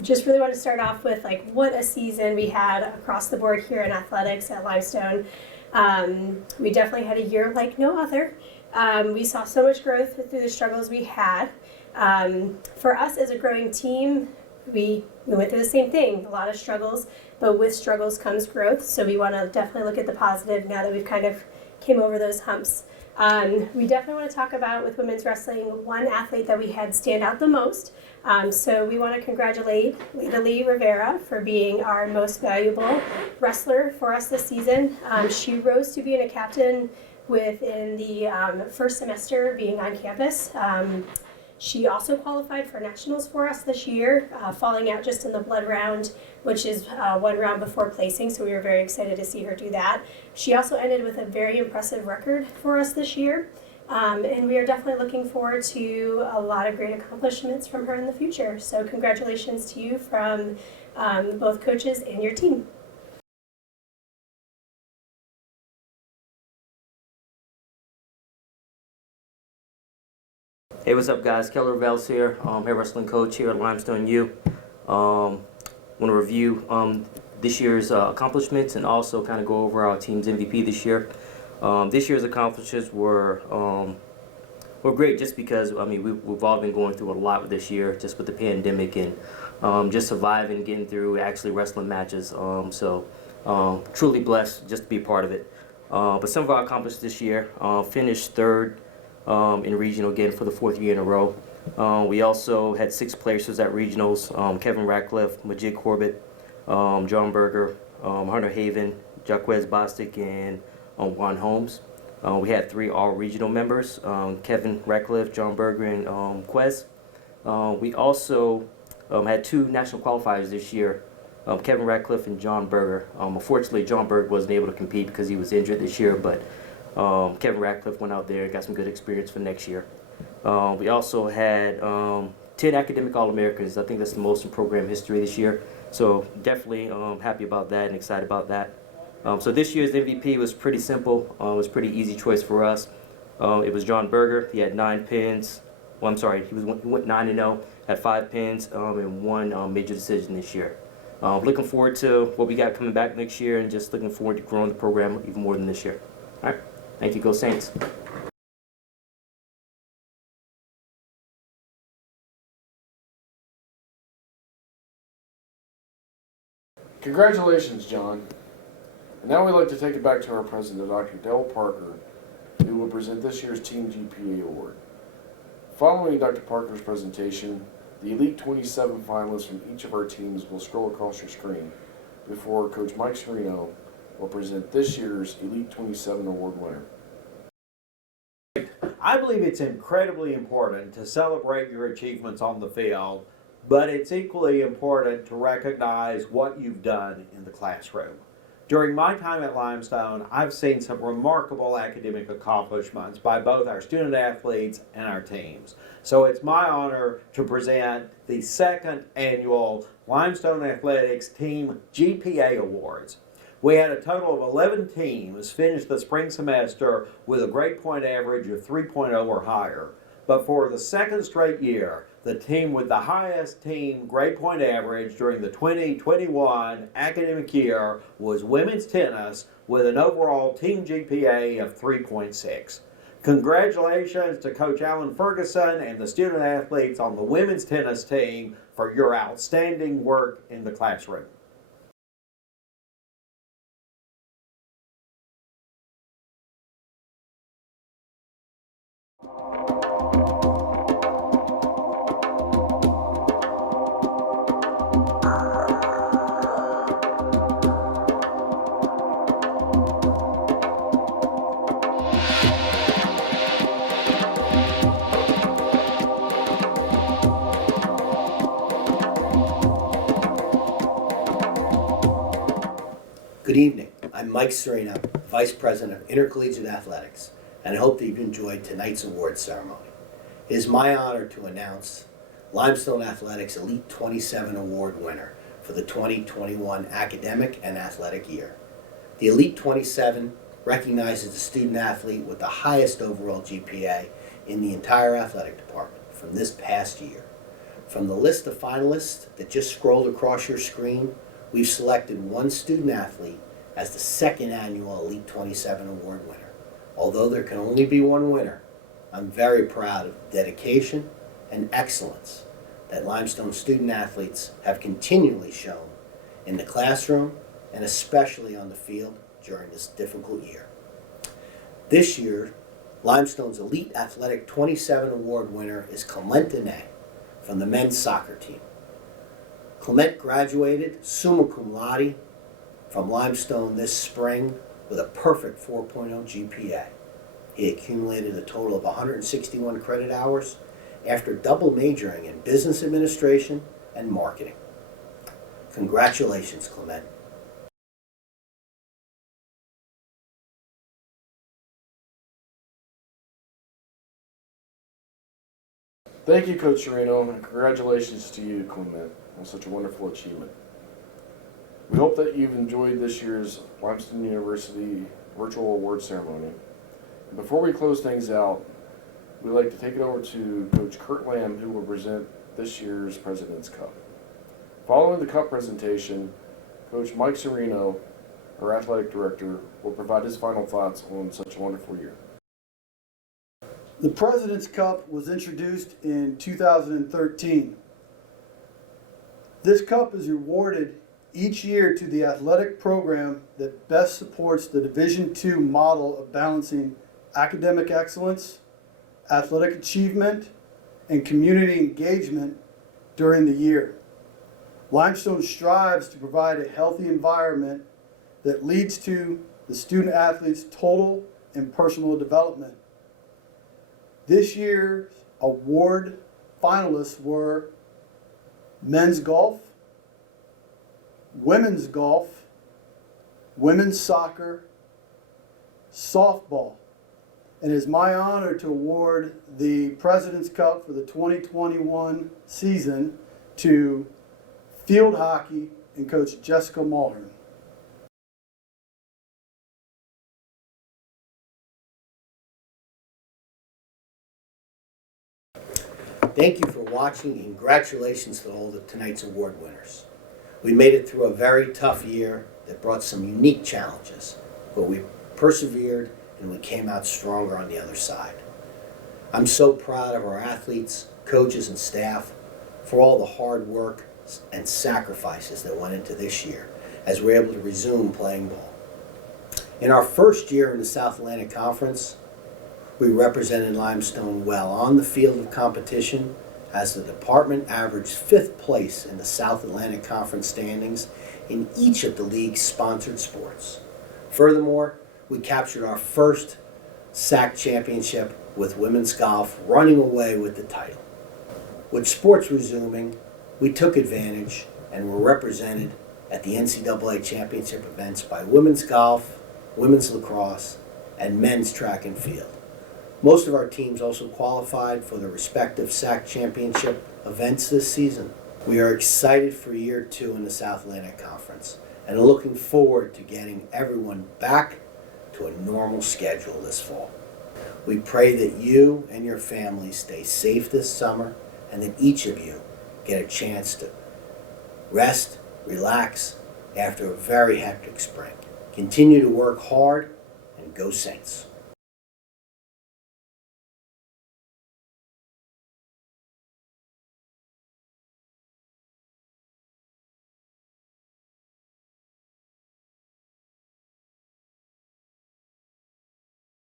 Just really want to start off with what a season we had across the board here in athletics at Limestone. We definitely had a year like no other. We saw so much growth through the struggles we had. For us as a growing team, we went through the same thing, a lot of struggles, but with struggles comes growth. So we want to definitely look at the positive now that we've kind of came over those humps. We definitely want to talk about, with women's wrestling, one athlete that we had stand out the most. So we want to congratulate Lita Lee Rivera for being our most valuable wrestler for us this season. She rose to being a captain within the first semester being on campus. She also qualified for nationals for us this year, falling out just in the blood round, which is one round before placing, so we were very excited to see her do that. She also ended with a very impressive record for us this year, and we are definitely looking forward to a lot of great accomplishments from her in the future. So congratulations to you from both coaches and your team. Hey, what's up, guys? Keller Vels here, head wrestling coach here at Limestone U. Want to review this year's accomplishments and also kind of go over our team's MVP this year. This year's accomplishments were great just because, I mean, we've all been going through a lot this year just with the pandemic and just surviving, getting through actually wrestling matches. So truly blessed just to be a part of it. But some of our accomplishments this year, finished third in regional again for the 4th year in a row. We also had 6 placers at regionals: Kevin Ratcliffe, Majid Corbett, John Berger, Hunter Haven, Jaquez Bostic, and Juan Holmes. We had 3 all-regional members: Kevin Ratcliffe, John Berger, and Quez. We also had 2 national qualifiers this year: Kevin Ratcliffe and John Berger. Unfortunately, John Berger wasn't able to compete because he was injured this year, but Kevin Ratcliffe went out there and got some good experience for next year. We also had 10 academic All-Americans. I think that's the most in program history this year. So definitely happy about that and excited about that. So this year's MVP was pretty simple. It was a pretty easy choice for us. It was John Berger. He had 9 pins. Well, I'm sorry, he went 9-0, had 5 pins, and 1 major decision this year. Looking forward to what we got coming back next year, and just looking forward to growing the program even more than this year. All right. Thank you. Go Saints. Congratulations, John. And now we'd like to take it back to our president, Dr. Dell Parker, who will present this year's Team GPA Award. Following Dr. Parker's presentation, the Elite 27 finalists from each of our teams will scroll across your screen before Coach Mike Serino will present this year's Elite 27 Award winner. I believe it's incredibly important to celebrate your achievements on the field, but it's equally important to recognize what you've done in the classroom. During my time at Limestone, I've seen some remarkable academic accomplishments by both our student athletes and our teams. So it's my honor to present the 2nd annual Limestone Athletics Team GPA Awards. We had a total of 11 teams finish the spring semester with a grade point average of 3.0 or higher. But for the 2nd straight year, the team with the highest team grade point average during the 2021 academic year was women's tennis with an overall team GPA of 3.6. Congratulations to Coach Alan Ferguson and the student athletes on the women's tennis team for your outstanding work in the classroom. Good evening. I'm Mike Serino, Vice President of Intercollegiate Athletics, and I hope that you've enjoyed tonight's awards ceremony. It is my honor to announce Limestone Athletics Elite 27 Award winner for the 2021 academic and athletic year. The Elite 27 recognizes the student athlete with the highest overall GPA in the entire athletic department from this past year. From the list of finalists that just scrolled across your screen, we've selected one student athlete as the 2nd annual Elite 27 Award winner. Although there can only be one winner, I'm very proud of the dedication and excellence that Limestone student athletes have continually shown in the classroom and especially on the field during this difficult year. This year, Limestone's Elite Athletic 27 Award winner is Clement Dene from the men's soccer team. Clement graduated summa cum laude from Limestone this spring with a perfect 4.0 GPA. He accumulated a total of 161 credit hours after double majoring in business administration and marketing. Congratulations, Clement. Thank you, Coach Sereno, and congratulations to you, Clement, on such a wonderful achievement. We hope that you've enjoyed this year's Limestone University virtual award ceremony. And before we close things out, we'd like to take it over to Coach Kurt Lamb, who will present this year's President's Cup. Following the cup presentation, Coach Mike Sereno, our athletic director, will provide his final thoughts on such a wonderful year. The President's Cup was introduced in 2013. This cup is awarded each year to the athletic program that best supports the Division II model of balancing academic excellence, athletic achievement, and community engagement during the year. Limestone strives to provide a healthy environment that leads to the student athlete's total and personal development. This year's award finalists were men's golf, women's soccer, softball. And it is my honor to award the President's Cup for the 2021 season to field hockey and Coach Jessica Mulhern. Thank you for watching and congratulations to all of tonight's award winners. We made it through a very tough year that brought some unique challenges, but we persevered and we came out stronger on the other side. I'm so proud of our athletes, coaches, and staff for all the hard work and sacrifices that went into this year as we're able to resume playing ball. In our first year in the South Atlantic Conference, we represented Limestone well on the field of competition as the department averaged 5th place in the South Atlantic Conference standings in each of the league's sponsored sports. Furthermore, we captured our first SAC championship with women's golf, running away with the title. With sports resuming, we took advantage and were represented at the NCAA championship events by women's golf, women's lacrosse, and men's track and field. Most of our teams also qualified for the respective SAC championship events this season. We are excited for year 2 in the South Atlantic Conference and are looking forward to getting everyone back to a normal schedule this fall. We pray that you and your families stay safe this summer and that each of you get a chance to rest, relax after a very hectic spring. Continue to work hard and go Saints.